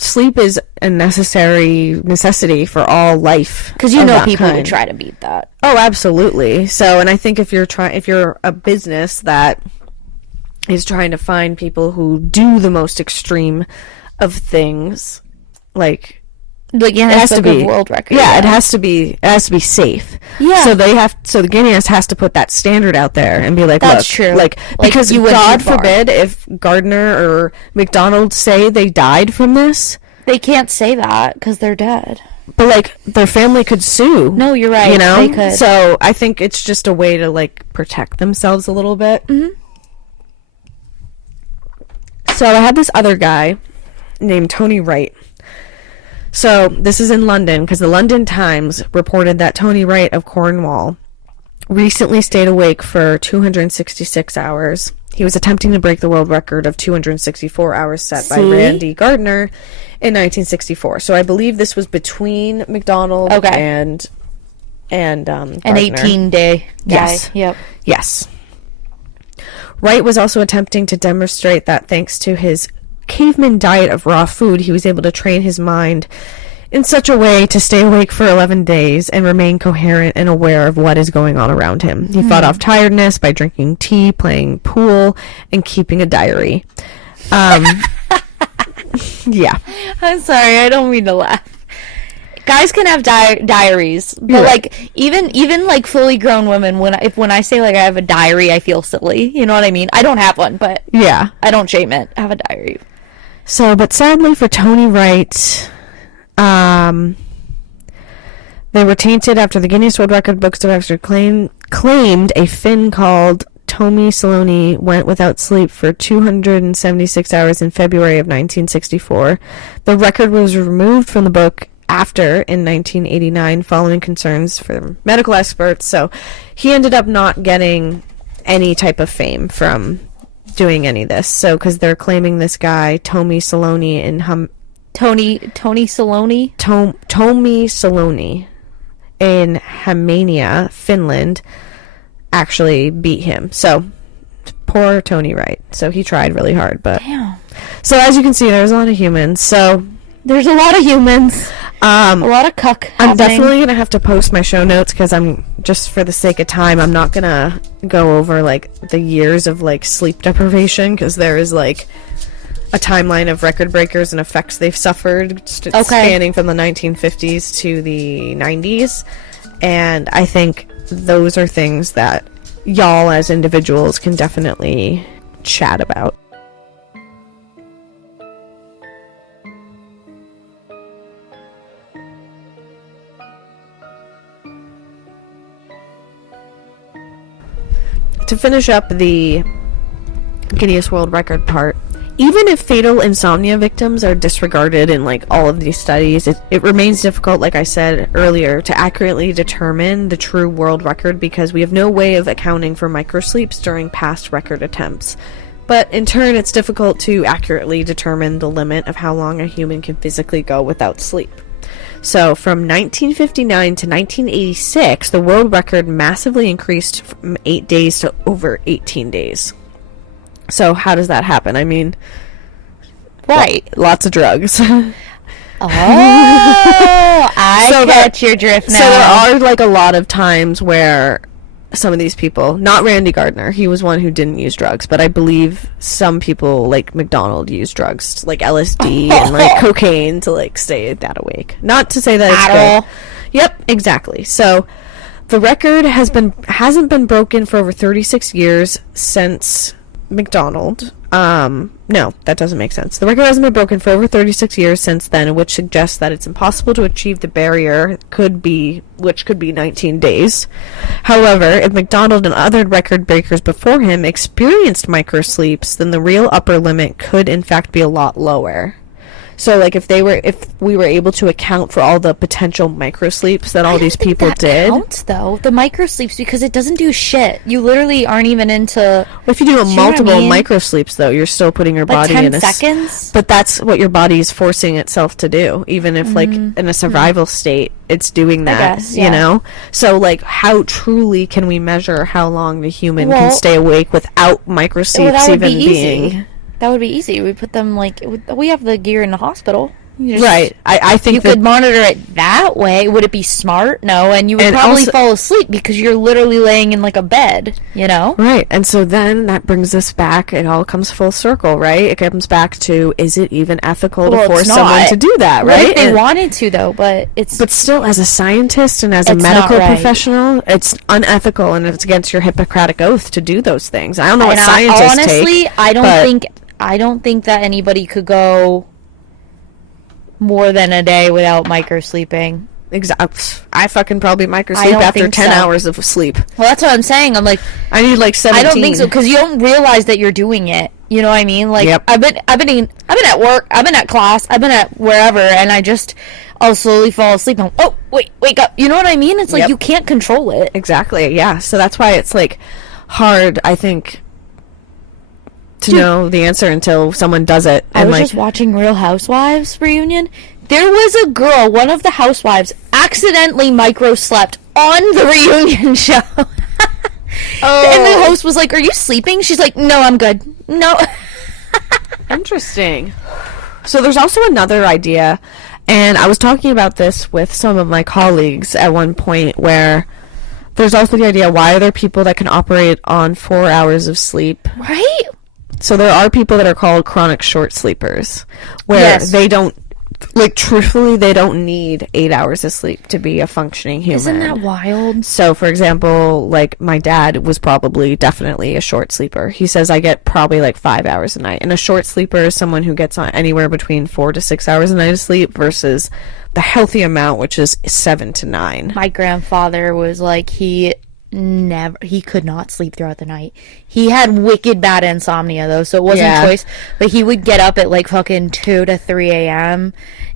Sleep is a necessity for all life. Because people would try to beat that. Oh, absolutely. So, and I think if you're a business that is trying to find people who do the most extreme of things, it has to be world record. Yeah, it has to be safe. Yeah. So the Guinness has to put that standard out there and be like, that's look, true. Because you God forbid if Gardner or McDonald say they died from this, they can't say that because they're dead. But their family could sue. No, you're right. They could. So I think it's just a way to protect themselves a little bit. Mm-hmm. So I had this other guy named Tony Wright. So this is in London because the London Times reported that Tony Wright of Cornwall recently stayed awake for 266 hours. He was attempting to break the world record of 264 hours set by Randy Gardner in 1964. So I believe this was between McDonald and an Gardner. 18-day guy. Yes. Yep. Yes. Wright was also attempting to demonstrate that thanks to his caveman diet of raw food, he was able to train his mind in such a way to stay awake for 11 days and remain coherent and aware of what is going on around him. He fought off tiredness by drinking tea, playing pool, and keeping a diary. Yeah. I'm sorry, I don't mean to laugh. Guys can have diaries, but even fully grown women, when I say I have a diary, I feel silly. You know what I mean? I don't have one, but yeah, I don't shame it. I have a diary. So, but sadly for Tony Wright, they were tainted after the Guinness World Record books of actually claimed a Finn called Tommy Saloni went without sleep for 276 hours in February of 1964. The record was removed from the book after in 1989 following concerns from medical experts. So he ended up not getting any type of fame from doing any of this. So because they're claiming this guy Tommy Saloni in Tony Saloni? Tommy Saloni in Hämeenlinna, Finland, actually beat him. So poor Tony Wright. So he tried really hard, but damn. So as you can see, there's a lot of humans. So there's a lot of humans. A lot of cuck happening. I'm definitely going to have to post my show notes because I'm, just for the sake of time, I'm not going to go over the years of sleep deprivation because there is a timeline of record breakers and effects they've suffered spanning from the 1950s to the 90s. And I think those are things that y'all as individuals can definitely chat about. To finish up the Guinness World Record part, even if fatal insomnia victims are disregarded in all of these studies, it remains difficult, like I said earlier, to accurately determine the true world record because we have no way of accounting for microsleeps during past record attempts. But in turn, it's difficult to accurately determine the limit of how long a human can physically go without sleep. So from 1959 to 1986, the world record massively increased from 8 days to over 18 days. So how does that happen? I mean, Right. lots of drugs. Oh, I So catch your drift now. So there are like a lot of times where some of these people, not Randy Gardner, he was one who didn't use drugs, but I believe some people like McDonald use drugs, like LSD and like cocaine to like stay that awake. Not to say that it's Adderall. good. Yep, exactly. So the record hasn't been broken for over 36 years since McDonald. No, that doesn't make sense. The record hasn't been broken for over 36 years since then, which suggests that it's impossible to achieve the barrier, which could be 19 days. However, if McDonald and other record breakers before him experienced microsleeps, then the real upper limit could in fact be a lot lower. So, like, if we were able to account for all the potential microsleeps that all these people did. Counts though, the microsleeps, because it doesn't do shit. You literally aren't even into. Well, if you do multiple microsleeps, though, you're still putting your body 10 in a seconds. But that's what your body is forcing itself to do, even if, like, in a survival state, it's doing that. guess, You yeah. know. So, like, how truly can we measure how long the human can Well, stay awake without microsleeps Well, that would even be easy. being? That would be easy. We put them we have the gear in the hospital. You just- Right. I think You that could monitor it that way. Would it be smart? No, and you would And probably also- fall asleep because you're literally laying in like a bed. You know. Right, and so then that brings us back, it all comes full circle, right? It comes back to, is it even ethical Well, to force it's someone not. to do that, What right? if they And- wanted to though? But it's But still, as a scientist and as a It's not medical right. professional, it's unethical and it's against your Hippocratic oath to do those things. I don't know what and scientists honestly, take. I but- don't think that anybody could go more than a day without microsleeping. I fucking probably I microsleep don't after think 10 so. hours of sleep. Well, that's what I'm saying. I'm like, I need like 17. I don't think so because you don't realize that you're doing it. You know what I mean? Like, Yep. I've been at work, I've been at class, I've been at wherever, and I'll slowly fall asleep. And, oh, wait, wake up. You know what I mean? It's like Yep. you can't control it. Exactly, yeah. So that's why it's like hard, I think, to know the answer until someone does it. I And was like, just watching Real Housewives reunion. There was a girl, one of the housewives, accidentally micro-slept on the reunion show. And the host was like, "Are you sleeping?" She's like, "No, I'm good." No. Interesting. So there's also another idea, and I was talking about this with some of my colleagues at one point, where there's also the idea, why are there people that can operate on 4 hours of sleep? Right? So there are people that are called chronic short sleepers, where Yes. they don't, like, truthfully, they don't need 8 hours of sleep to be a functioning human. Isn't that wild? So, for example, like, my dad was definitely a short sleeper. He says I get probably like 5 hours a night. And a short sleeper is someone who gets on anywhere between 4 to 6 hours a night of sleep versus the healthy amount, which is 7 to 9. My grandfather was like, he could not sleep throughout the night. He had wicked bad insomnia though, so it wasn't Yeah. choice. But he would get up at like fucking 2 to 3 a.m.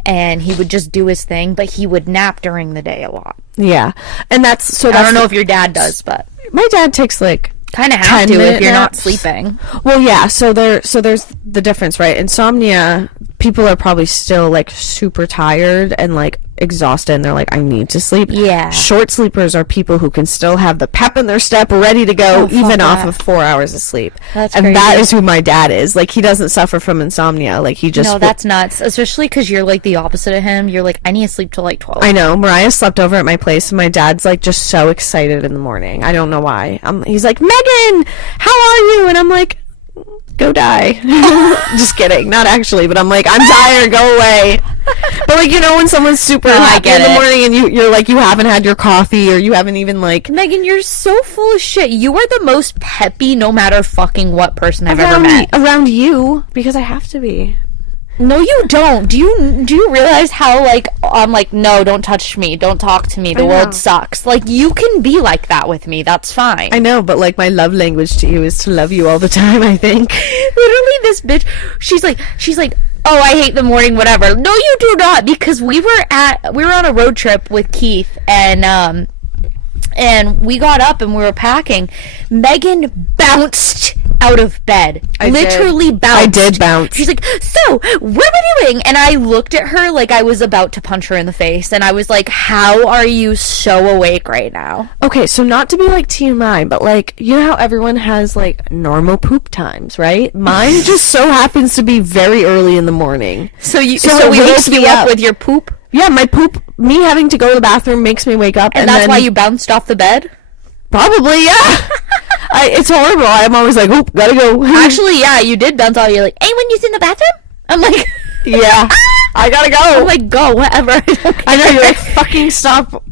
and he would just do his thing, but he would nap during the day a lot. Yeah. And that's I don't know if your dad does, but my dad takes like kind of 10 have to if minute you're not naps. sleeping. Well, yeah, so there's the difference, right? Insomnia, people are probably still like super tired and like exhausted and they're like, I need to sleep. Yeah. Short sleepers are people who can still have the pep in their step, ready to go, Oh, fuck even off that. of 4 hours of sleep. That's and crazy. that is who my dad is. Like, he doesn't suffer from insomnia. Like, he just No, that's nuts. Especially because you're like the opposite of him. You're like, I need to sleep till like 12. I know. Mariah slept over at my place, and my dad's like just so excited in the morning. I don't know why. He's like, Megan, how are you? And I'm like, go die. Just kidding. Not actually, but I'm like, I'm tired. Go away. But like, you know, when someone's super No, I happy get in the it. morning and you're like, you haven't had your coffee or you haven't even like Megan, you're so full of shit. You are the most peppy, no matter fucking what person I've ever met. around you, because I have to be. No, you don't. Do you realize how like I'm like, no, don't touch me, don't talk to me. The I know. world sucks. Like you can be like that with me. That's fine. I know, but like my love language to you is to love you all the time, I think. Literally, this bitch. She's like, oh, I hate the morning, whatever. No, you do not, because we were on a road trip with Keith and we got up and we were packing. Megan bounced out of bed. Literally bounced. I did bounce. She's like, so, what are we doing? And I looked at her like I was about to punch her in the face. And I was like, how are you so awake right now? Okay, so not to be like TMI, but like, you know how everyone has like normal poop times, right? Mine just so happens to be very early in the morning. So it we wakes woke you up with your poop? Yeah, my poop, me having to go to the bathroom makes me wake up. And that's why you bounced off the bed? Probably, yeah. It's horrible. I'm always like, oh, gotta go. Actually, yeah, you did bounce off. You're like, hey, when you in the bathroom? I'm like, yeah, I gotta go. I'm like, go, whatever. I know, you're like, fucking stop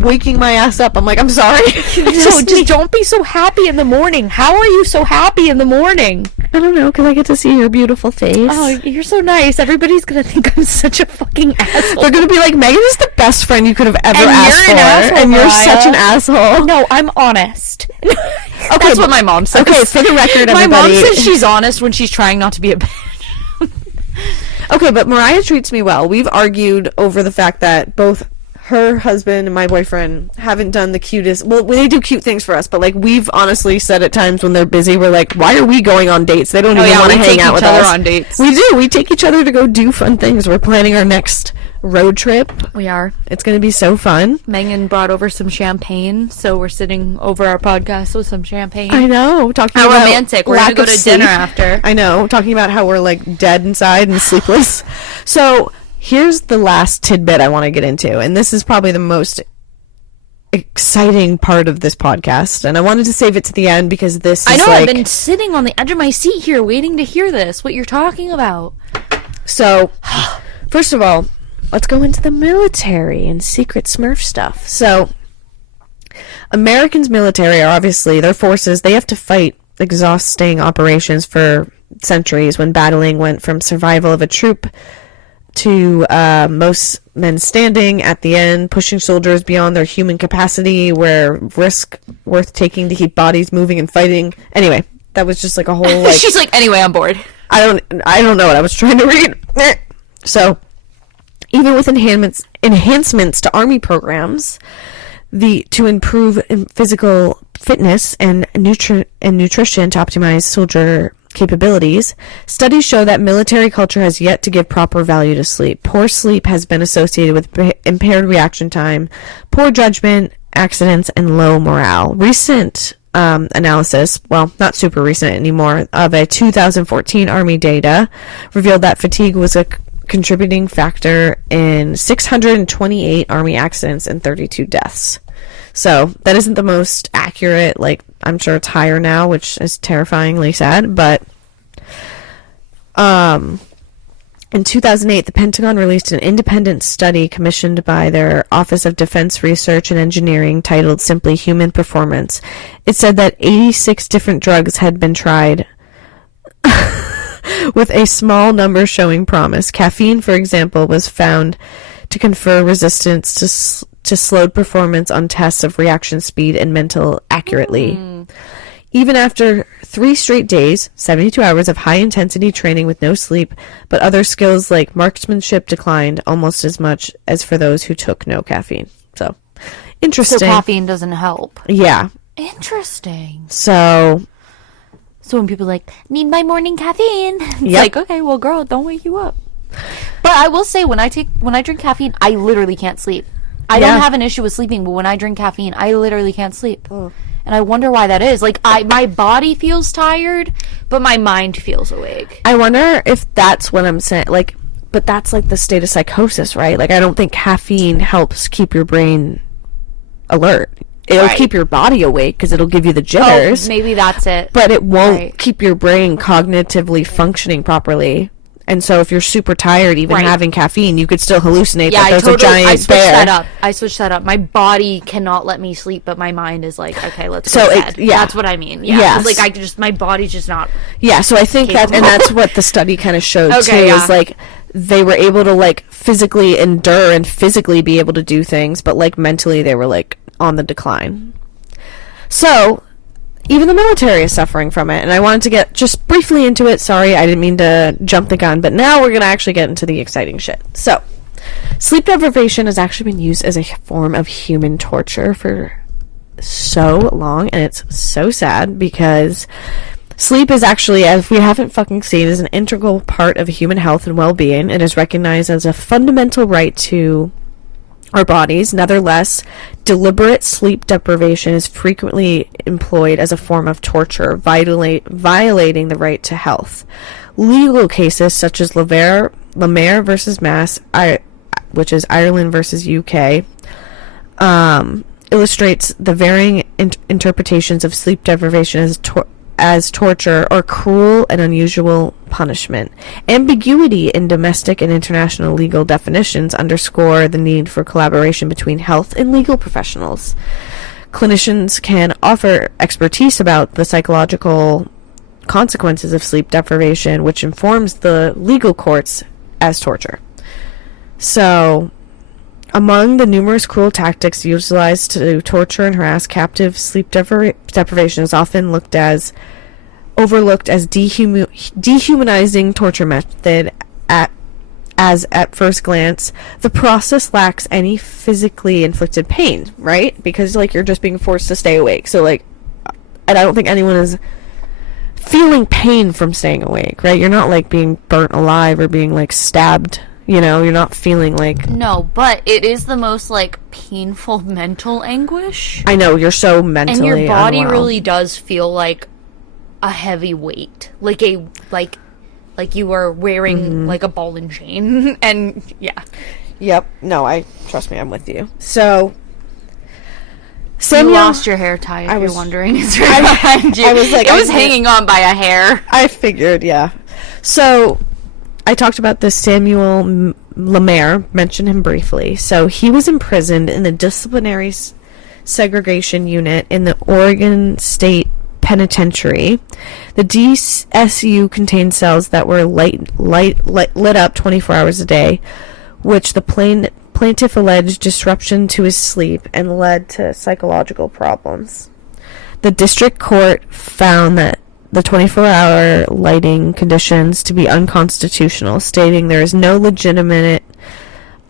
waking my ass up. I'm like, I'm sorry. Just don't be so happy in the morning. How are you so happy in the morning? I don't know, because I get to see your beautiful face. Oh, you're so nice. Everybody's gonna think I'm such a fucking asshole. They're gonna be like, Megan is the best friend you could have ever asked for. You're an asshole, and you're Mariah. such an asshole. No, I'm honest. Okay, That's what my mom says. Okay, for the record, my everybody. mom says she's honest when she's trying not to be a bitch. Okay, but Mariah treats me well. We've argued over the fact that both her husband and my boyfriend haven't done the cutest. Well, they do cute things for us, but like we've honestly said at times when they're busy, we're like, "Why are we going on dates? They don't even want to hang out with us." On dates. We do. We take each other to go do fun things. We're planning our next road trip. We are. It's going to be so fun. Megan brought over some champagne, so we're sitting over our podcast with some champagne. I know. Talking How about romantic. We're going to go to dinner after. I know. Talking about how we're like dead inside and sleepless. So here's the last tidbit I want to get into, and this is probably the most exciting part of this podcast, and I wanted to save it to the end because this is I've been sitting on the edge of my seat here waiting to hear this, what you're talking about. So, first of all, let's go into the military and secret Smurf stuff. So, Americans' military are obviously, their forces, they have to fight exhausting operations for centuries when battling went from survival of a troop to most men standing at the end, pushing soldiers beyond their human capacity, where risk worth taking to keep bodies moving and fighting. Anyway, that was just like a whole like. She's like, anyway, I'm bored. I don't know what I was trying to read. So, even with enhancements to Army programs, to improve physical fitness and nutrition to optimize soldier capabilities, studies show that military culture has yet to give proper value to sleep. Poor sleep has been associated with impaired reaction time, poor judgment, accidents, and low morale. Recent analysis, well, not super recent anymore, of a 2014 Army data revealed that fatigue was a contributing factor in 628 Army accidents and 32 deaths. So that isn't the most accurate, like, I'm sure it's higher now, which is terrifyingly sad, but in 2008, the Pentagon released an independent study commissioned by their Office of Defense Research and Engineering titled simply Human Performance. It said that 86 different drugs had been tried with a small number showing promise. Caffeine, for example, was found to confer resistance to slowed performance on tests of reaction speed and mental accurately. Even after 3 straight days, 72 hours of high-intensity training with no sleep, but other skills like marksmanship declined almost as much as for those who took no caffeine. So, interesting. So caffeine doesn't help. Yeah. Interesting. So when people are like, need my morning caffeine, it's Yep. like, okay, well, girl, don't wake you up. But I will say, when I drink caffeine, I literally can't sleep. I don't have an issue with sleeping, but when I drink caffeine, I literally can't sleep. And I wonder why that is. Like, my body feels tired, but my mind feels awake. I wonder if that's what I'm saying. Like, but that's like the state of psychosis, right? Like, I don't think caffeine helps keep your brain alert. It'll keep your body awake because it'll give you the jitters. Oh, maybe that's it. But it won't keep your brain cognitively functioning properly. And so if you're super tired, even having caffeine, you could still hallucinate that there's a giant bear. I switched that up. My body cannot let me sleep, but my mind is like, okay, let's go to bed. That's what I mean. Yeah. Yes. Like, my body's just not. Yeah, so I think that, and that's what the study kind of showed too, is like, they were able to like physically endure and physically be able to do things, but like mentally they were like on the decline. So even the military is suffering from it, and I wanted to get just briefly into it. Sorry, I didn't mean to jump the gun, but now we're going to actually get into the exciting shit. So, sleep deprivation has actually been used as a form of human torture for so long, and it's so sad because Sleep is actually, as we haven't fucking seen, is an integral part of human health and well-being. It is recognized as a fundamental right to our bodies. Nevertheless, deliberate sleep deprivation is frequently employed as a form of torture, violating the right to health. Legal cases such as Lemaire versus Mass, which is Ireland versus UK, illustrates the varying interpretations of sleep deprivation as torture or cruel and unusual punishment. Ambiguity in domestic and international legal definitions underscore the need for collaboration between health and legal professionals. Clinicians can offer expertise about the psychological consequences of sleep deprivation, which informs the legal courts as torture. So, among the numerous cruel tactics utilized to torture and harass captives, sleep deprivation is often overlooked as dehumanizing torture method. As at first glance, the process lacks any physically inflicted pain, right? Because like you're just being forced to stay awake. So like, and I don't think anyone is feeling pain from staying awake, right? You're not like being burnt alive or being like stabbed. You know, you're not feeling like... No, but it is the most, like, painful mental anguish. I know, you're so mentally and your body unwell. really does feel like a heavy weight. Like you are wearing, like, a ball and chain. And, yeah. Yep. No, trust me, I'm with you. So... You lost your hair tie, if you're wondering. It's right behind you. I was like... It was hanging on by a hair. I figured, yeah. So... I talked about this Samuel Lemaire, mentioned him briefly. So he was imprisoned in the disciplinary segregation unit in the Oregon State Penitentiary. The DSU contained cells that were lit up 24 hours a day, which the plaintiff alleged disruption to his sleep and led to psychological problems. The district court found that the 24-hour lighting conditions to be unconstitutional, stating there is no legitimate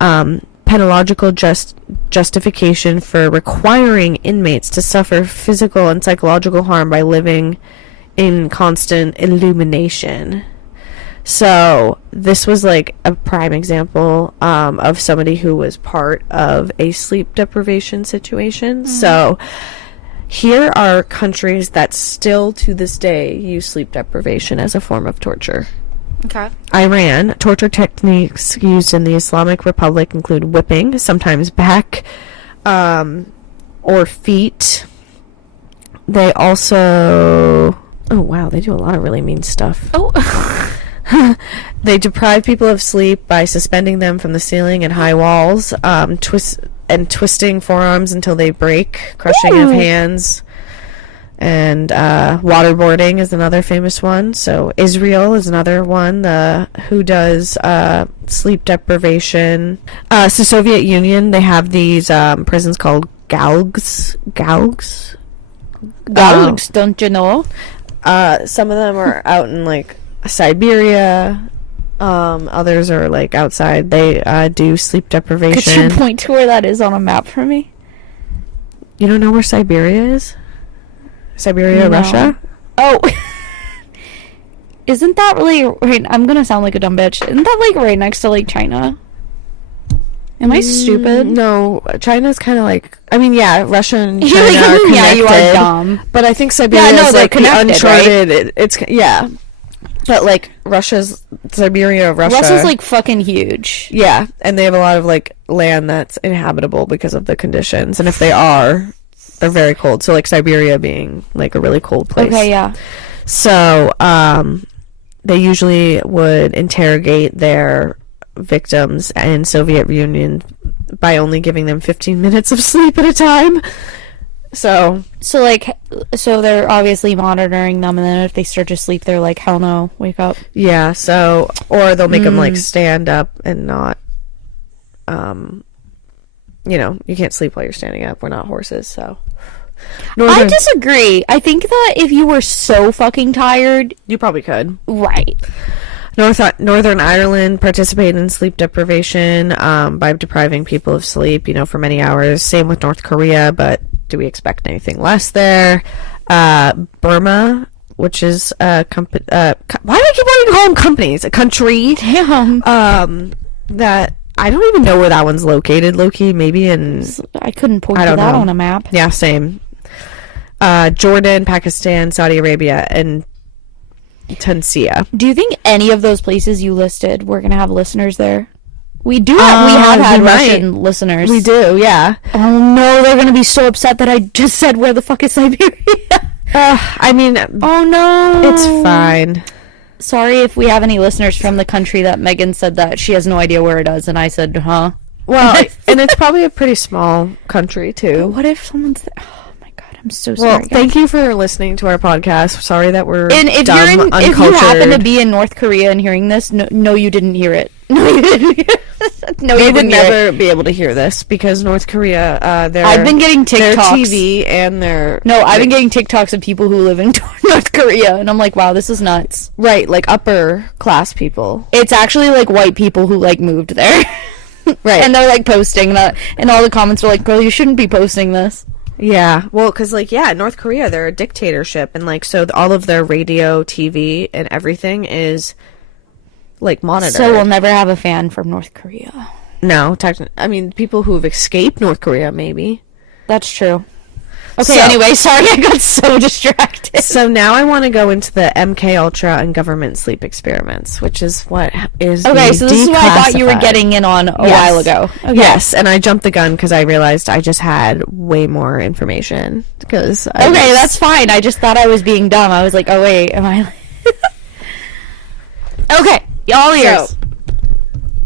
penological justification for requiring inmates to suffer physical and psychological harm by living in constant illumination. So this was like a prime example of somebody who was part of a sleep deprivation situation. So here are countries that still to this day use sleep deprivation as a form of torture. Okay. Iran. Torture techniques used in the Islamic Republic include whipping, sometimes back or feet. They also... Oh, wow, they do a lot of really mean stuff. Oh. They deprive people of sleep by suspending them from the ceiling and high walls, twisting forearms until they break, crushing of hands, and waterboarding is another famous one. So Israel is another one who does sleep deprivation. So Soviet Union, they have these prisons called gulags. Gulags, don't you know? Some of them are out in like Siberia. Others are like outside. They do sleep deprivation. Could you point to where that is on a map for me? You don't know where Siberia is? Siberia, No. Russia? Oh. Isn't that really... Wait, I'm gonna sound like a dumb bitch. Isn't that like right next to like China? Am I stupid? No, China's kind of like... I mean, yeah, Russia and China You're like, are connected. yeah, you are dumb. But I think Siberia no, is they're like the connected, uncharted... It's yeah. But like Siberia, Russia... Russia's like fucking huge. Yeah, and they have a lot of like land that's inhabitable because of the conditions. And if they are, they're very cold. So like Siberia being like a really cold place. Okay, yeah. So they usually would interrogate their victims in Soviet Union by only giving them 15 minutes of sleep at a time. So they're obviously monitoring them, and then if they start to sleep, they're like, hell no, wake up. yeah, so or they'll make them like stand up and not you can't sleep while you're standing up. We're not horses, so I disagree. I think that if you were so fucking tired, you probably could. right. Northern Ireland participated in sleep deprivation by depriving people of sleep, for many hours. Same with North Korea, but do we expect anything less there? Burma which is a company. Why do I keep wanting to call them companies? A country. Damn. That I don't even know where that one's located. Low-key, maybe in. I couldn't point I to don't that know. on a map. Yeah, same. Jordan, Pakistan, Saudi Arabia, and Tunisia. Do you think any of those places you listed we're gonna have listeners there? We do. We have had we might. Russian listeners. We do, yeah. Oh no, they're gonna be so upset that I just said where the fuck is Siberia. I mean, Oh no, it's fine. Sorry if we have any listeners from the country that Megan said that she has no idea where it is, and I said, huh? Well, and it's probably a pretty small country too. What if someone's there? Oh my god, I'm so Well, sorry. guys. thank you for listening to our podcast. Sorry that we're And if dumb, you're uncultured. if you happen to be in North Korea and hearing this, no, you didn't hear it. No, you didn't. Hear it. No, we you would didn't hear it. never be able to hear this because North Korea, their I've been getting their TikToks. TV and their No, I've been getting TikToks of people who live in North Korea, and I'm like, wow, this is nuts. right, like upper class people. It's actually like white people who like moved there, Right. and they're like posting that, and all the comments are like, girl, you shouldn't be posting this. Yeah, well, because like North Korea, they're a dictatorship, and like so all of their radio, TV, and everything is like monitored. So we'll never have a fan from North Korea. No, I mean, people who've escaped North Korea, maybe. That's true. Okay, So- anyway, sorry I got so distracted. So now I want to go into the MKUltra and government sleep experiments, which is what is Okay, being so this is what I thought you were declassified. getting in on a Yes. while ago. Okay. Yes, and I jumped the gun because I realized I just had way more information. Because Okay, that's fine. I just thought I was being dumb. I was like, oh wait, am I? Okay, all ears. So,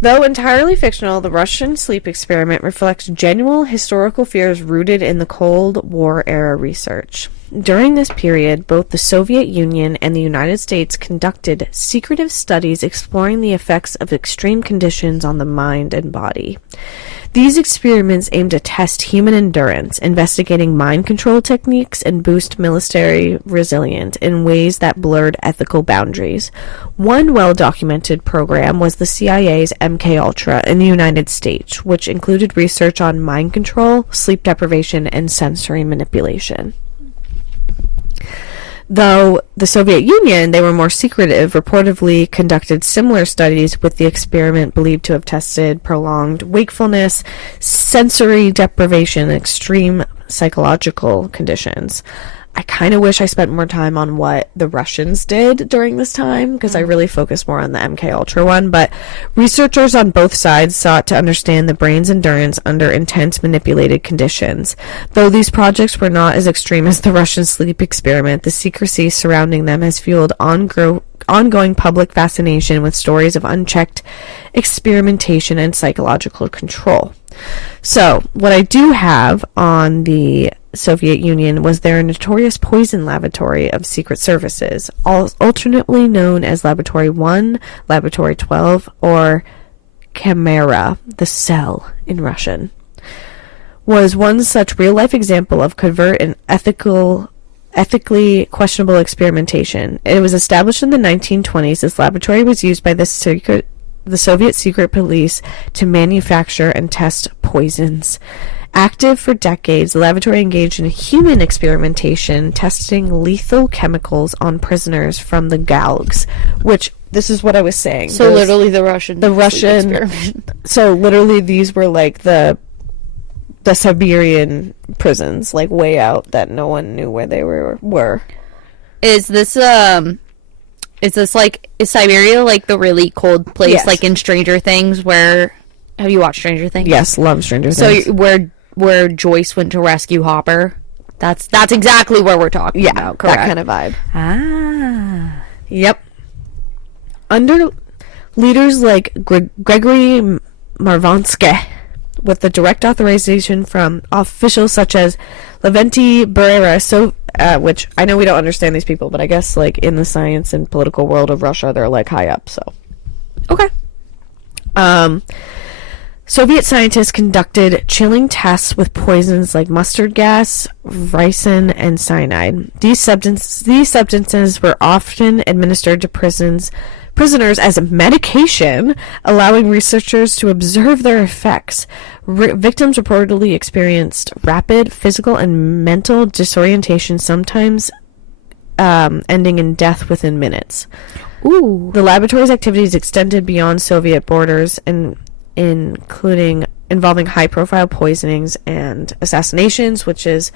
though entirely fictional, the Russian sleep experiment reflects genuine historical fears rooted in the Cold War era research. During this period, both the Soviet Union and the United States conducted secretive studies exploring the effects of extreme conditions on the mind and body. These experiments aimed to test human endurance, investigating mind control techniques, and boost military resilience in ways that blurred ethical boundaries. One well-documented program was the CIA's MKUltra in the United States, which included research on mind control, sleep deprivation, and sensory manipulation. Though the Soviet Union, they were more secretive, reportedly conducted similar studies with the experiment believed to have tested prolonged wakefulness, sensory deprivation, and extreme psychological conditions. I kind of wish I spent more time on what the Russians did during this time, because I really focused more on the MKUltra one, but researchers on both sides sought to understand the brain's endurance under intense manipulated conditions. Though these projects were not as extreme as the Russian sleep experiment, the secrecy surrounding them has fueled ongoing public fascination with stories of unchecked experimentation and psychological control. So, what I do have on the Soviet Union was their notorious poison laboratory of secret services, alternately known as Laboratory 1, Laboratory 12, or Kamera, the cell in Russian, was one such real-life example of covert and ethically questionable experimentation. It was established in the 1920s. This laboratory was used by the Soviet secret police to manufacture and test poisons. Active for decades, the laboratory engaged in human experimentation, testing lethal chemicals on prisoners from the gulags, which, this is what I was saying. So literally the Russian experiment. So literally these were like the Siberian prisons, like way out that no one knew where they were. Is Siberia like the really cold place, Yes. like in Stranger Things? Where have you watched Stranger Things? Yes, love Stranger So Things. where Joyce went to rescue Hopper, that's exactly where we're talking about. Correct. that kind of vibe. Ah. Yep. Under leaders like Gregory Marvansky, with the direct authorization from officials such as Lavrenti Beria, which I know we don't understand these people, but I guess like in the science and political world of Russia, they're like high up. So, okay. Soviet scientists conducted chilling tests with poisons like mustard gas, ricin, and cyanide. These substances were often administered to prisoners as a medication, allowing researchers to observe their effects. Victims reportedly experienced rapid physical and mental disorientation, sometimes ending in death within minutes. Ooh. The laboratory's activities extended beyond Soviet borders, including involving high-profile poisonings and assassinations, which is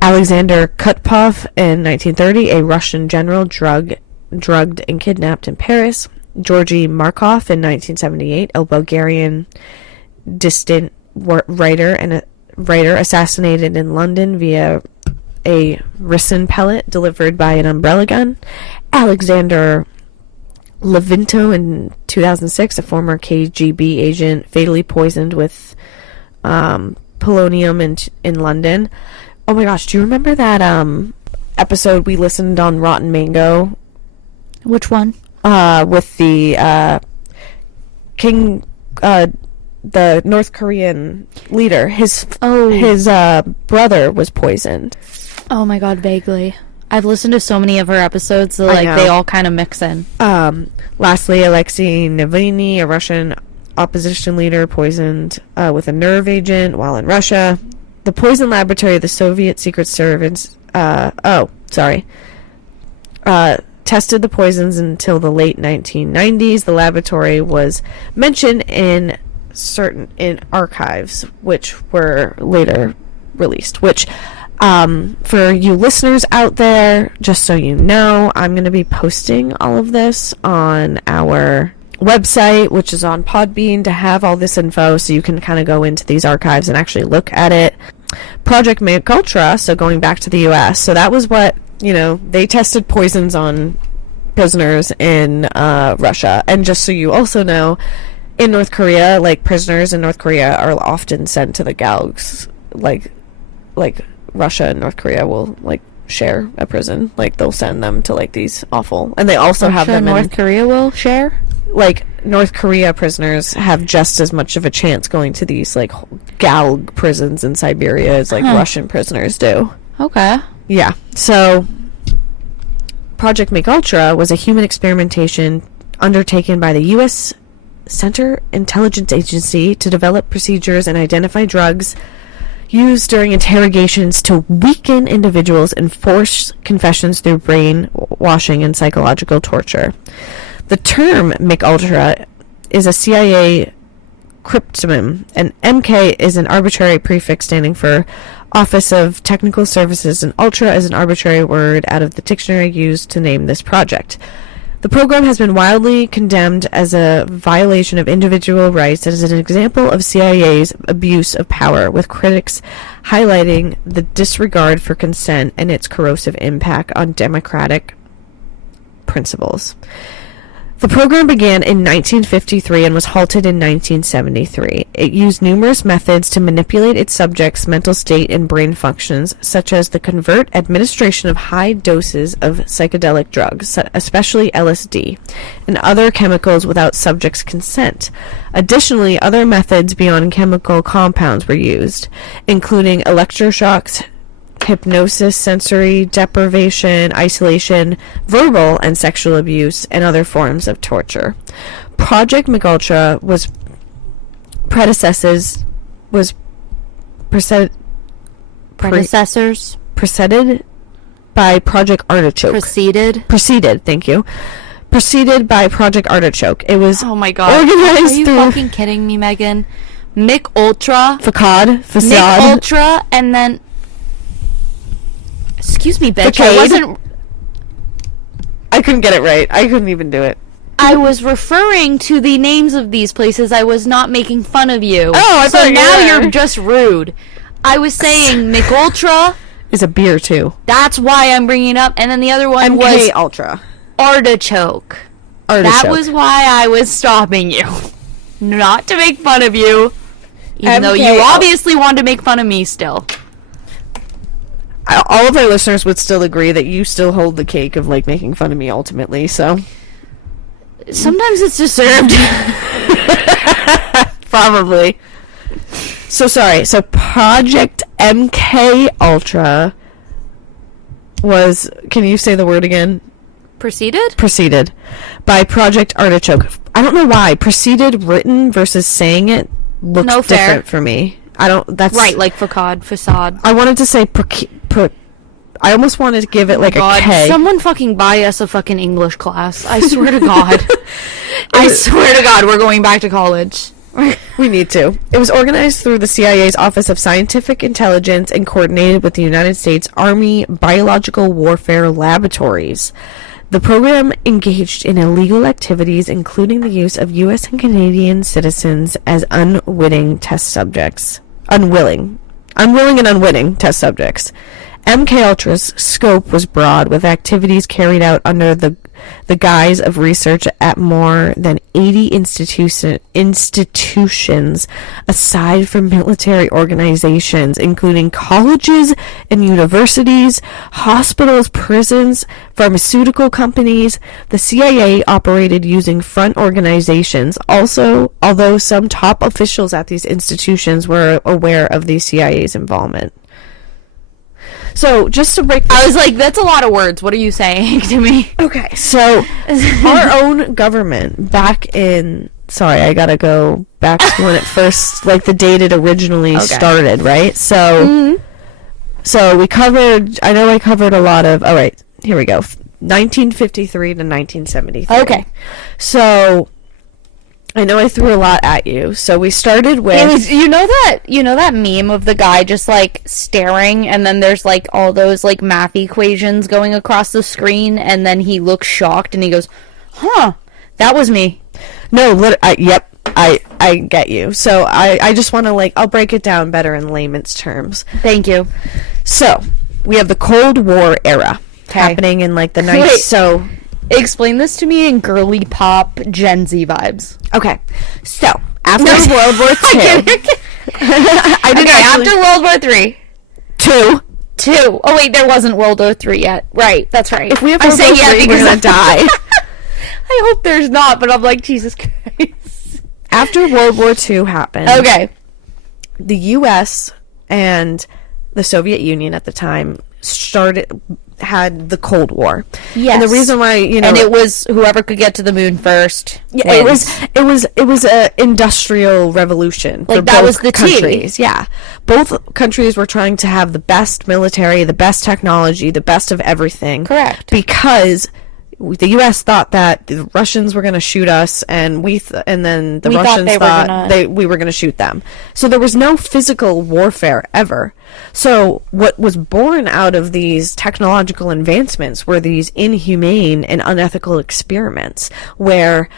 Alexander Kutpov in 1930, a Russian general drugged and kidnapped in Paris. Georgy Markov in 1978, a Bulgarian dissident writer assassinated in London via a ricin pellet delivered by an umbrella gun. Alexander Levinto in 2006, a former KGB agent, fatally poisoned with polonium in London. Oh my gosh, do you remember that episode we listened on Rotten Mango? Which one? With the the North Korean leader. His brother was poisoned. Oh my god, vaguely. I've listened to so many of her episodes, so like they all kind of mix in. Lastly, Alexei Navalny, a Russian opposition leader, poisoned with a nerve agent while in Russia. The poison laboratory of the Soviet Secret Service tested the poisons until the late 1990s. The laboratory was mentioned in archives, which were later released. Which, for you listeners out there, just so you know, I'm going to be posting all of this on our website, which is on Podbean, to have all this info so you can kind of go into these archives and actually look at it. Project MKUltra, so going back to the US, so that was what, they tested poisons on prisoners in Russia. And just so you also know, in North Korea, like, prisoners in North Korea are often sent to the gulags. Like Russia and North Korea will, like, share a prison. Like, they'll send them to, like, these awful... And they also have them North Korea will share? Like, North Korea prisoners have just as much of a chance going to these, like, gulag prisons in Siberia as, like, Russian prisoners do. Okay. Yeah. So, Project MKUltra was a human experimentation undertaken by the U.S. Central Intelligence Agency to develop procedures and identify drugs used during interrogations to weaken individuals and force confessions through brainwashing and psychological torture. The term MKUltra is a CIA cryptonym, and MK is an arbitrary prefix standing for Office of Technical Services, and Ultra is an arbitrary word out of the dictionary used to name this project. The program has been widely condemned as a violation of individual rights and is an example of CIA's abuse of power, with critics highlighting the disregard for consent and its corrosive impact on democratic principles. The program began in 1953 and was halted in 1973. It used numerous methods to manipulate its subjects' mental state and brain functions, such as the covert administration of high doses of psychedelic drugs, especially LSD, and other chemicals without subjects' consent. Additionally, other methods beyond chemical compounds were used, including electroshocks, hypnosis, sensory deprivation, isolation, verbal and sexual abuse, and other forms of torture. Project MKUltra was preceded by Project Artichoke. Preceded by Project Artichoke. It was organized Are you fucking kidding me, Megan? MKUltra. Facade. MKUltra, and then... Excuse me, bitch. I couldn't get it right. I couldn't even do it. I was referring to the names of these places. I was not making fun of you. Oh, I thought so now you were. you're just rude. I was saying MKUltra is a beer too. That's why I'm bringing it up. And then the other one was MKUltra. Artichoke. That was why I was stopping you. Not to make fun of you. Even though you obviously wanted to make fun of me still. All of our listeners would still agree that you still hold the cake of, like, making fun of me ultimately, so... Sometimes it's deserved. Probably. So, sorry. So, Project MKUltra was... Can you say the word again? Preceded by Project Artichoke. I don't know why. Preceded written versus saying it looks different for me. That's... Right, like facade. I wanted to say I almost wanted to give it like a K. Someone fucking buy us a fucking English class. I swear to God. I swear to God, we're going back to college. We need to. It was organized through the CIA's Office of Scientific Intelligence and coordinated with the United States Army Biological Warfare Laboratories. The program engaged in illegal activities, including the use of U.S. and Canadian citizens as unwitting test subjects. Unwilling and unwitting test subjects. MKUltra's scope was broad, with activities carried out under the guise of research at more than 80 institutions, aside from military organizations, including colleges and universities, hospitals, prisons, pharmaceutical companies. The CIA operated using front organizations. Also, although some top officials at these institutions were aware of the CIA's involvement. So, just to break... I was like, that's a lot of words. What are you saying to me? Okay, so our own government back in... Sorry, I gotta go back to when it first... Like, the date it originally started, right? So, so we covered... I know I covered a lot of... All right, here we go. 1953 to 1973. Okay. So... I know I threw a lot at you, so we started with... It was, you know that meme of the guy just, like, staring, and then there's, like, all those, like, math equations going across the screen, and then he looks shocked, and he goes, huh, that was me. No, yep, I get you. So I just want to, like, I'll break it down better in layman's terms. Thank you. So, we have the Cold War era happening in, like, the 90s. So... Explain this to me in girly pop Gen Z vibes. Okay, so after World War II, after World War III, two. Oh wait, there wasn't World War III yet. Right, that's right. If we have World War III, we're gonna die. I hope there's not, but I'm like, Jesus Christ. After World War II happened, okay, the U.S. and the Soviet Union at the time had the Cold War. Yes. And the reason why, and it was whoever could get to the moon first. Yeah, it was a industrial revolution. Like, for that both was the countries. Yeah. Both countries were trying to have the best military, the best technology, the best of everything. Correct. Because the U.S. thought that the Russians were going to shoot us, and then the Russians thought we were going to shoot them. So there was no physical warfare ever. So what was born out of these technological advancements were these inhumane and unethical experiments where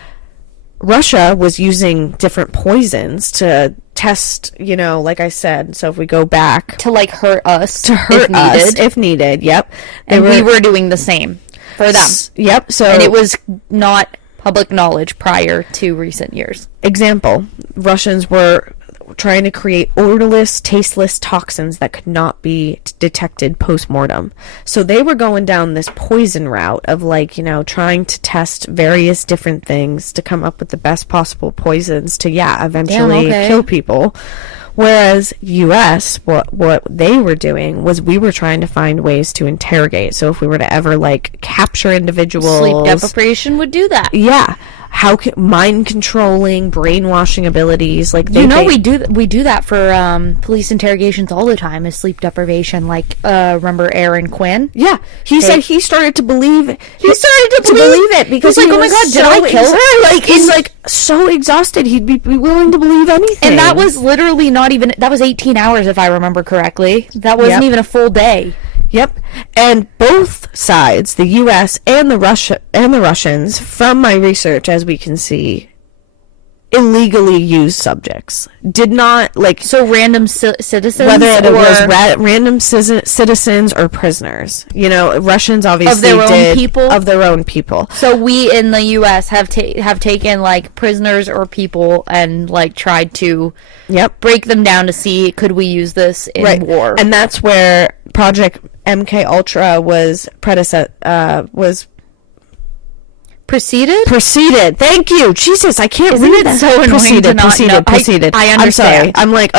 Russia was using different poisons to test, like I said. So if we go back to, like, hurt us if needed. Yep. We were doing the same for them. Yep. So, and it was not public knowledge prior to recent years. Example, Russians were trying to create odorless, tasteless toxins that could not be detected post-mortem. So they were going down this poison route of, like, trying to test various different things to come up with the best possible poisons to, eventually kill people. Whereas U.S., what they were doing was we were trying to find ways to interrogate. So if we were to ever, like, capture individuals... Sleep deprivation would do that. Yeah. Mind controlling, brainwashing abilities, like we do that for police interrogations all the time. Is sleep deprivation, like remember Aaron Quinn? Yeah, he said he started to believe it. He started to believe it because he's like, oh my God, did I kill her? Like, he's like so exhausted, he'd be willing to believe anything. And that was literally that was 18 hours, if I remember correctly. That wasn't even a full day. Yep. And both sides, the U.S. and the Russians, from my research, as we can see, illegally used subjects. Did not, like... So random citizens? Whether it was random citizens or prisoners. Russians obviously of their own people? So we in the U.S. have taken, like, prisoners or people and, like, tried to break them down to see, could we use this in war? And that's where Project MKUltra was Proceeded. Thank you. Jesus, I can't read that. So Proceeded. I understand. I'm sorry. I'm like,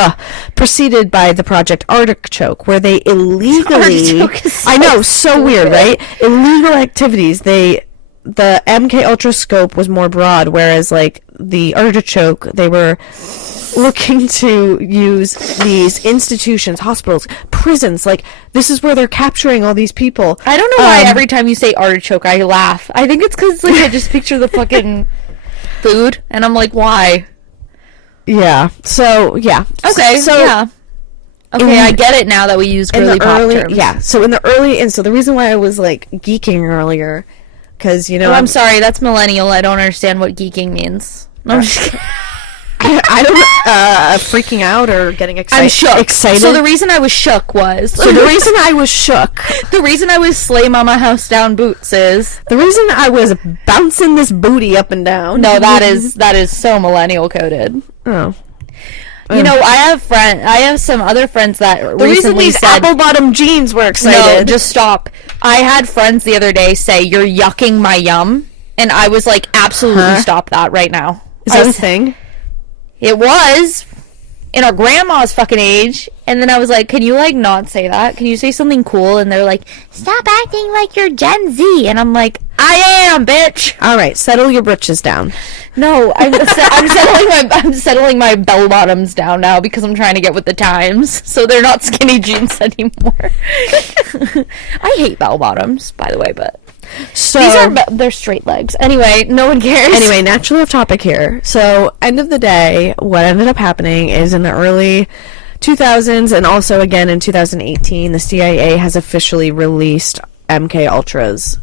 preceded by the Project Artichoke, where they illegally... I know, so weird, right? Illegal activities. The MKUltra scope was more broad, whereas, like, the Artichoke, they were looking to use these institutions, hospitals, prisons. Like, this is where they're capturing all these people. I don't know why every time you say artichoke, I laugh. I think it's because, like, I just picture the fucking food, and I'm like, why? Yeah. So, yeah. Okay, So, yeah. Okay, I get it now that we use girly pop terms. Yeah, so so the reason why I was, like, geeking earlier, because, you know... Oh, I'm sorry, that's millennial. I don't understand what geeking means. No, I'm just kidding. I don't, freaking out or getting excited. I'm shook. Excited. So the reason I was shook was... So the reason I was shook... The reason I was slay mama house down boots is... The reason I was bouncing this booty up and down... No, that is so millennial coded. Oh. You know, I have some other friends that The reason recently these said... apple-bottom jeans were excited... No, just stop. I had friends the other day say, "You're yucking my yum." And I was like, absolutely stop that right now. Is that a thing? It was in our grandma's fucking age, and then I was like, can you like not say that? Can you say something cool? And they're like, stop acting like you're Gen Z. And I'm like, I am, bitch. All right, settle your britches down. No, I'm settling my bell bottoms down now because I'm trying to get with the times, so they're not skinny jeans anymore. I hate bell bottoms, by the way, but so they're straight legs. Anyway, no one cares. Anyway, naturally off topic here. So, end of the day, what ended up happening is in the early 2000s and also again in 2018, the CIA has officially released MKUltra's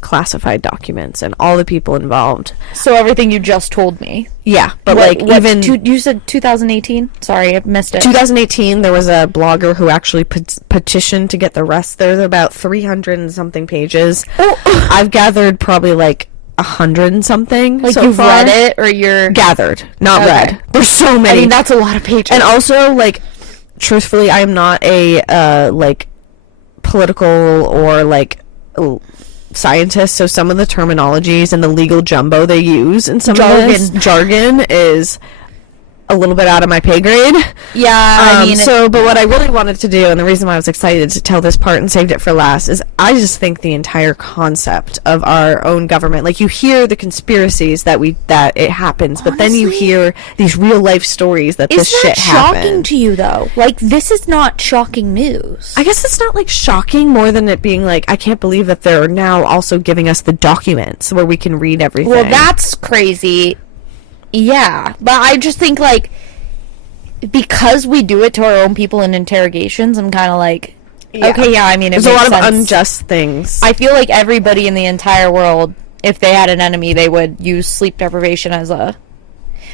classified documents and all the people involved. So everything you just told me. Yeah, but you said 2018? Sorry, I missed it. 2018, there was a blogger who actually petitioned to get the rest. There's about 300 and something pages. Oh. I've gathered probably like 100 and something. Like so you've far. read it, or you're gathered, not read. There's so many. I mean, that's a lot of pages. And also, like, truthfully, I am not a like political or like scientist, so some of the terminologies and the legal jumbo they use and some of this jargon is a little bit out of my pay grade. Yeah, I mean... But what I really wanted to do, and the reason why I was excited to tell this part and saved it for last, is I just think the entire concept of our own government, like, you hear the conspiracies that it happens, but then you hear these real-life stories that this shit happened. Is that shocking to you, though? Like, this is not shocking news. I guess it's not, like, shocking more than it being, like, I can't believe that they're now also giving us the documents where we can read everything. Well, that's crazy. Yeah, but I just think, like, because we do it to our own people in interrogations, I'm kind of like, okay, yeah, I mean, there's a lot of unjust things. I feel like everybody in the entire world, if they had an enemy, they would use sleep deprivation as a...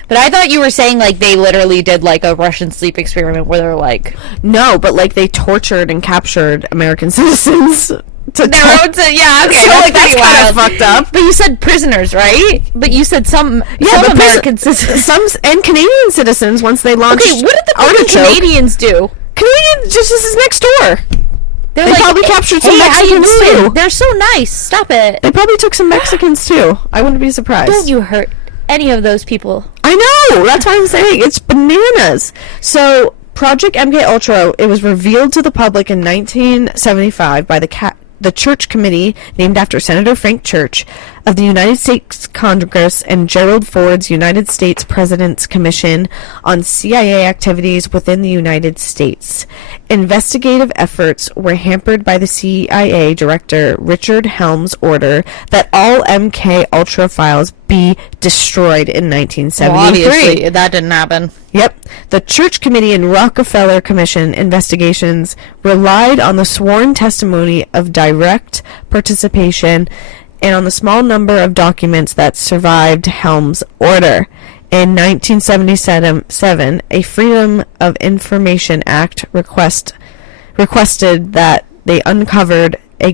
But I thought you were saying, like, they literally did, like, a Russian sleep experiment where they're like... No, but, like, they tortured and captured American citizens... Yeah, okay, so, like, that's kind of fucked up. But you said prisoners, right? But you said some American citizens. And Canadian citizens once they launched. Okay, what did the fucking Canadians do? Canadians just is next door. They like, probably captured some Mexicans too. They're so nice. Stop it. They probably took some Mexicans too. I wouldn't be surprised. Don't you hurt any of those people. I know. That's what I'm saying. It's bananas. So Project MKUltra, it was revealed to the public in 1975 by the Church Committee, named after Senator Frank Church, of the United States Congress and Gerald Ford's United States President's Commission on CIA Activities within the United States. Investigative efforts were hampered by the CIA Director Richard Helms' order that all MKUltra files be destroyed in 1973. Well, obviously, that didn't happen. Yep. The Church Committee and Rockefeller Commission investigations relied on the sworn testimony of direct participation and on the small number of documents that survived Helms' order. In 1977, a Freedom of Information Act requested that they uncovered a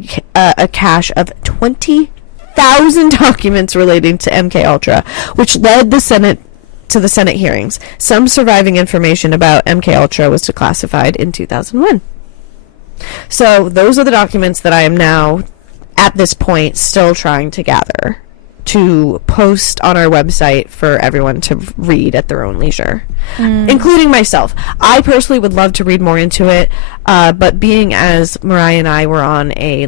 cache of 20,000 documents relating to MKUltra, which led the Senate to the Senate hearings. Some surviving information about MKUltra was declassified in 2001. So those are the documents that I am now, at this point, still trying to gather to post on our website for everyone to read at their own leisure, including myself. I personally would love to read more into it, but being as Mariah and I were on a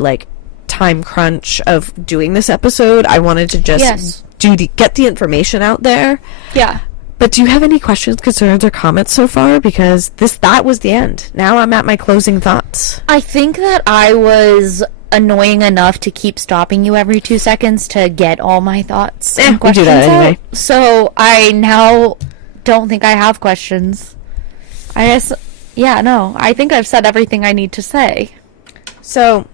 time crunch of doing this episode, I wanted to just get the information out there. Yeah. But do you have any questions, concerns, or comments so far? Because that was the end. Now I'm at my closing thoughts. I think that I was annoying enough to keep stopping you every 2 seconds to get all my thoughts and we questions do that anyway. out. So I now don't think I have questions. I guess, I think I've said everything I need to say. So,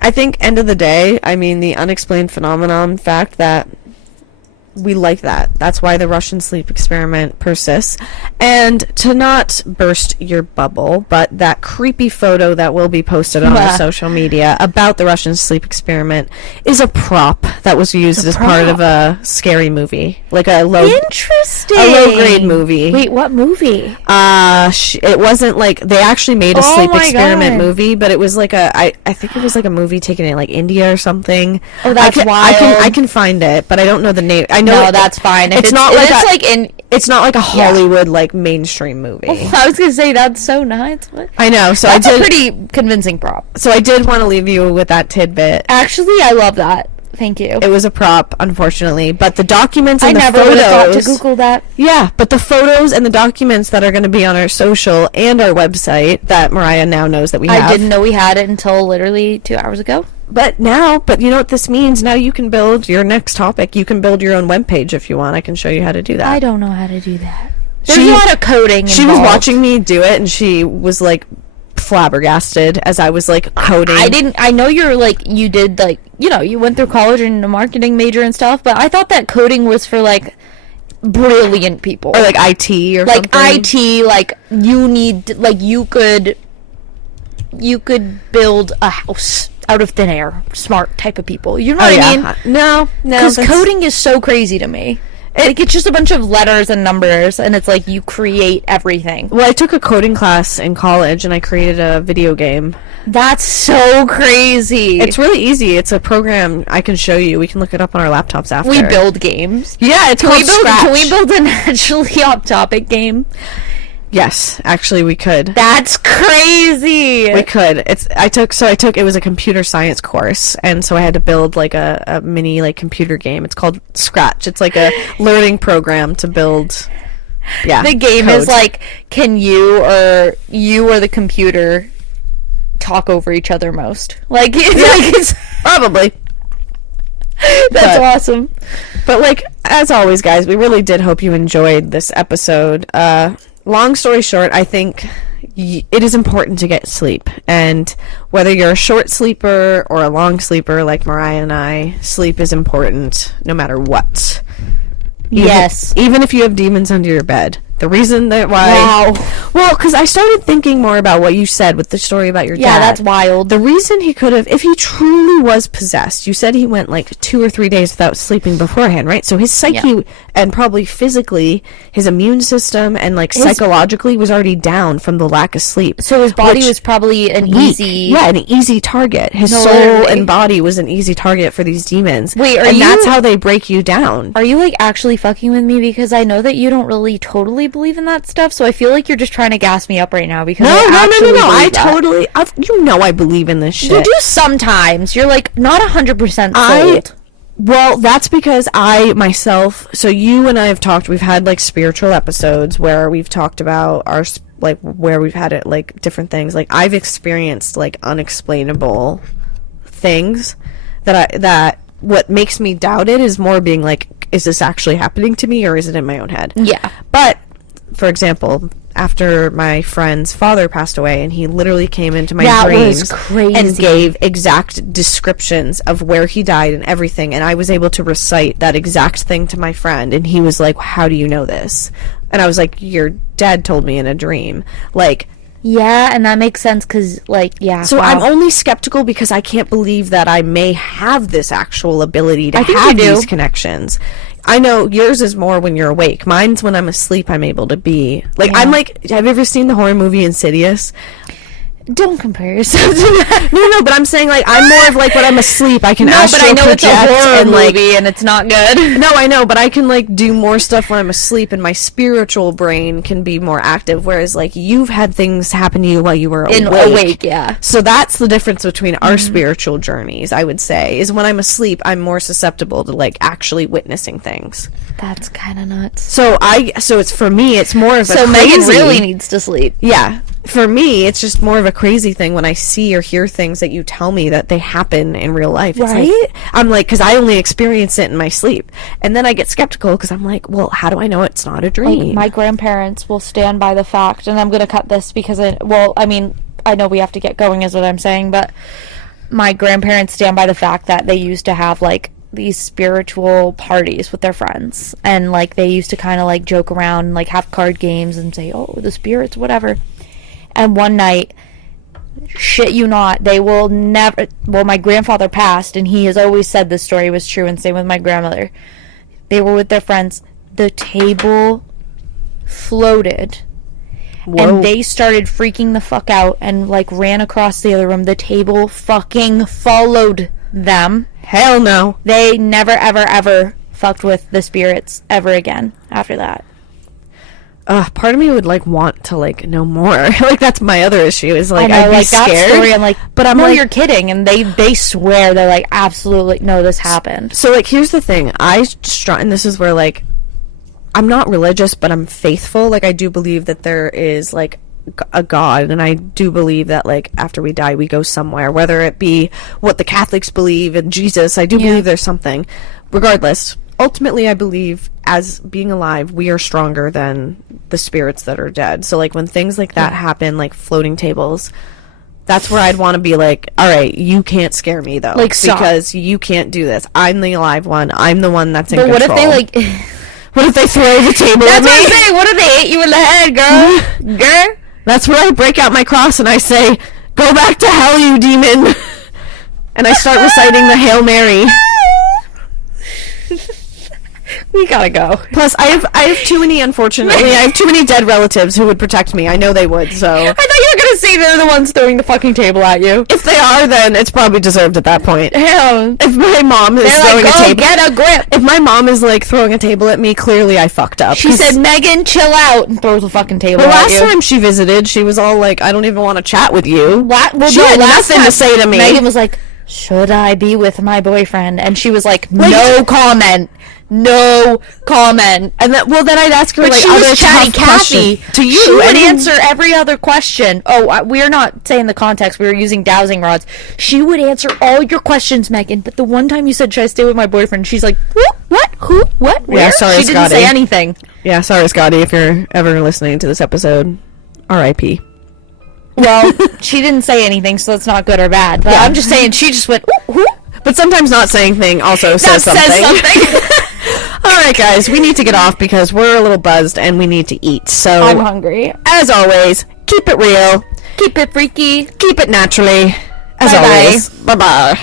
I think end of the day, I mean, the unexplained phenomenon fact that we like that. That's why the Russian sleep experiment persists. And to not burst your bubble, but that creepy photo that will be posted on the social media about the Russian sleep experiment is a prop that was used as part of a scary movie. Like a Interesting. A low-grade movie. Wait, what movie? It wasn't like, they actually made a sleep experiment God. movie, but it was like I think it was like a movie taken in like India or something. Oh, that's wild. I can find it, but I don't know the name. That's fine. It's not like a Hollywood like mainstream movie. I was gonna say that's so nice. What? I know. So that's a pretty convincing prop. So I did want to leave you with that tidbit. Actually, I love that. Thank you. It was a prop, unfortunately, but the documents and I the never would have photos. thought to Google that. Yeah, but the photos and the documents that are going to be on our social and our website that Mariah now knows that we have. I didn't know we had it until literally 2 hours ago. But you know what this means? Now you can build your next topic. You can build your own webpage if you want. I can show you how to do that. I don't know how to do that. There's a lot of coding She was watching me do it, and she was, like, flabbergasted as I was, like, coding. I know you're, like, you did, like, you went through college and a marketing major and stuff, but I thought that coding was for, like, brilliant people. Or, like, IT or like, something. IT, like, you could build a house out of thin air. Smart type of people. You know what I mean? No. Because coding is so crazy to me. It's just a bunch of letters and numbers, and it's like you create everything. Well, I took a coding class in college, and I created a video game. That's so crazy. It's really easy. It's a program I can show you. We can look it up on our laptops after. We build games. Yeah, it's called Scratch. Can we build an actually off-topic game? Yes, actually we could. That's crazy. We could. It was a computer science course, and so I had to build like a mini like computer game. It's called Scratch. It's like a learning program to build the game code. Is like, can you or the computer talk over each other most? Like it's probably. That's awesome. But like, as always, guys, we really did hope you enjoyed this episode. Long story short, I think it is important to get sleep. And whether you're a short sleeper or a long sleeper like Mariah and I, sleep is important no matter what. Even if you have demons under your bed. The reason that well, because I started thinking more about what you said with the story about your dad. Yeah, that's wild. The reason he could have, if he truly was possessed, you said he went like 2 or 3 days without sleeping beforehand, right? So his psyche and probably physically, his immune system and like psychologically was already down from the lack of sleep. So his body was probably an easy target. His soul and body was an easy target for these demons. Wait, that's how they break you down. Are you like actually fucking with me? Because I know that you don't really totally believe in that stuff, so I feel like you're just trying to gas me up right now because no. I believe in this shit. You do sometimes. You're like not 100% sold. Well, that's because I myself, so you and I have talked, we've had like spiritual episodes where we've talked about our like where we've had it like different things. Like I've experienced like unexplainable things that what makes me doubt it is more being like, is this actually happening to me or is it in my own head? Yeah. But for example, after my friend's father passed away and he literally came into my dreams and gave exact descriptions of where he died and everything, and I was able to recite that exact thing to my friend, and he was like, how do you know this? And I was like, your dad told me in a dream. Like, yeah, and that makes sense because, like, yeah. So I'm only skeptical because I can't believe that I may have this actual ability to have these connections. I know yours is more when you're awake. Mine's when I'm asleep, I'm able to be. Like, I'm like, have you ever seen the horror movie Insidious? Don't compare yourself to that. No, but I'm saying, like, I'm more of, like, when I'm asleep, I can No, but I know it's a astro-project horror and, like, movie and it's not good. no, I know, but I can, like, do more stuff when I'm asleep, and my spiritual brain can be more active, whereas, like, you've had things happen to you while you were awake. Yeah. So that's the difference between our spiritual journeys, I would say, is when I'm asleep, I'm more susceptible to, like, actually witnessing things. That's kind of nuts. So it's, for me, it's more of a So crazy... Megan really needs to sleep. Yeah. For me, it's just more of a crazy thing when I see or hear things that you tell me that they happen in real life. It's Right? like, I'm like, because I only experience it in my sleep. And then I get skeptical because I'm like, well, how do I know it's not a dream? Like, my grandparents will stand by the fact, and I'm going to cut this because, I know we have to get going is what I'm saying, but my grandparents stand by the fact that they used to have, like, these spiritual parties with their friends, and, like, they used to kind of, like, joke around and, like, have card games and say, oh, the spirits, whatever. And one night, shit you not, they will never... Well, my grandfather passed, and he has always said this story was true, and same with my grandmother. They were with their friends. The table floated. Whoa. And they started freaking the fuck out and, like, ran across the other room. The table fucking followed them. Hell no. They never, ever, ever fucked with the spirits ever again after that. Part of me would, like, want to, like, know more. Like, that's my other issue, is, like, I know, I'd be like, scared. that story, I'm like, but I'm no, like, you're kidding. And they swear, they're like, absolutely, no, this happened. so, like, here's the thing. And this is where, like, I'm not religious, but I'm faithful. Like, I do believe that there is, like, a God, and I do believe that, like, after we die, we go somewhere, whether it be what the Catholics believe in Jesus. I do believe there's something. Regardless, ultimately, I believe, as being alive, we are stronger than the spirits that are dead. So, like, when things like that happen, like floating tables, that's where I'd want to be like, all right, you can't scare me, though. Like, stop. Because you can't do this. I'm the alive one. I'm the one that's in But control. what if they, like... What if they throw the table at That's me? what I'm saying. What if they hit you in the head, girl? Girl? That's where I break out my cross and I say, go back to hell, you demon. And I start reciting the Hail Mary. We gotta go. Plus, I have too many, unfortunately, I have too many dead relatives who would protect me. I know they would, so. I thought you were gonna say they're the ones throwing the fucking table at you. If they are, then it's probably deserved at that point. Hell. If my mom is They're throwing like, a go table. get a grip. If my mom is, like, throwing a table at me, clearly I fucked up. She said, Megan, chill out, and throws the fucking table The at last you. time she visited, she was all like, I don't even want to chat with you. What? Well, She no, had last nothing time to say to me. Megan was like, should I be with my boyfriend? And she was like, no comment. No comment. And then, well, then I'd ask her, But like, she other was chatty tough Kathy. questions to you. She would and then- answer every other question. Oh, we're not saying the context. We were using dowsing rods. She would answer all your questions, Megan. But the one time you said, should I stay with my boyfriend? She's like, what? Who? What? Where? Yeah, sorry, she didn't Scotty. say anything. Yeah, sorry, Scotty, if you're ever listening to this episode. R.I.P. Well, she didn't say anything, so that's not good or bad. But Yeah. I'm just saying, she just went, ooh. But sometimes not saying thing also says something. All right, guys, we need to get off because we're a little buzzed and we need to eat. So, I'm hungry. as always, keep it real, Keep it freaky. keep it naturally. As Bye-bye. always, bye-bye.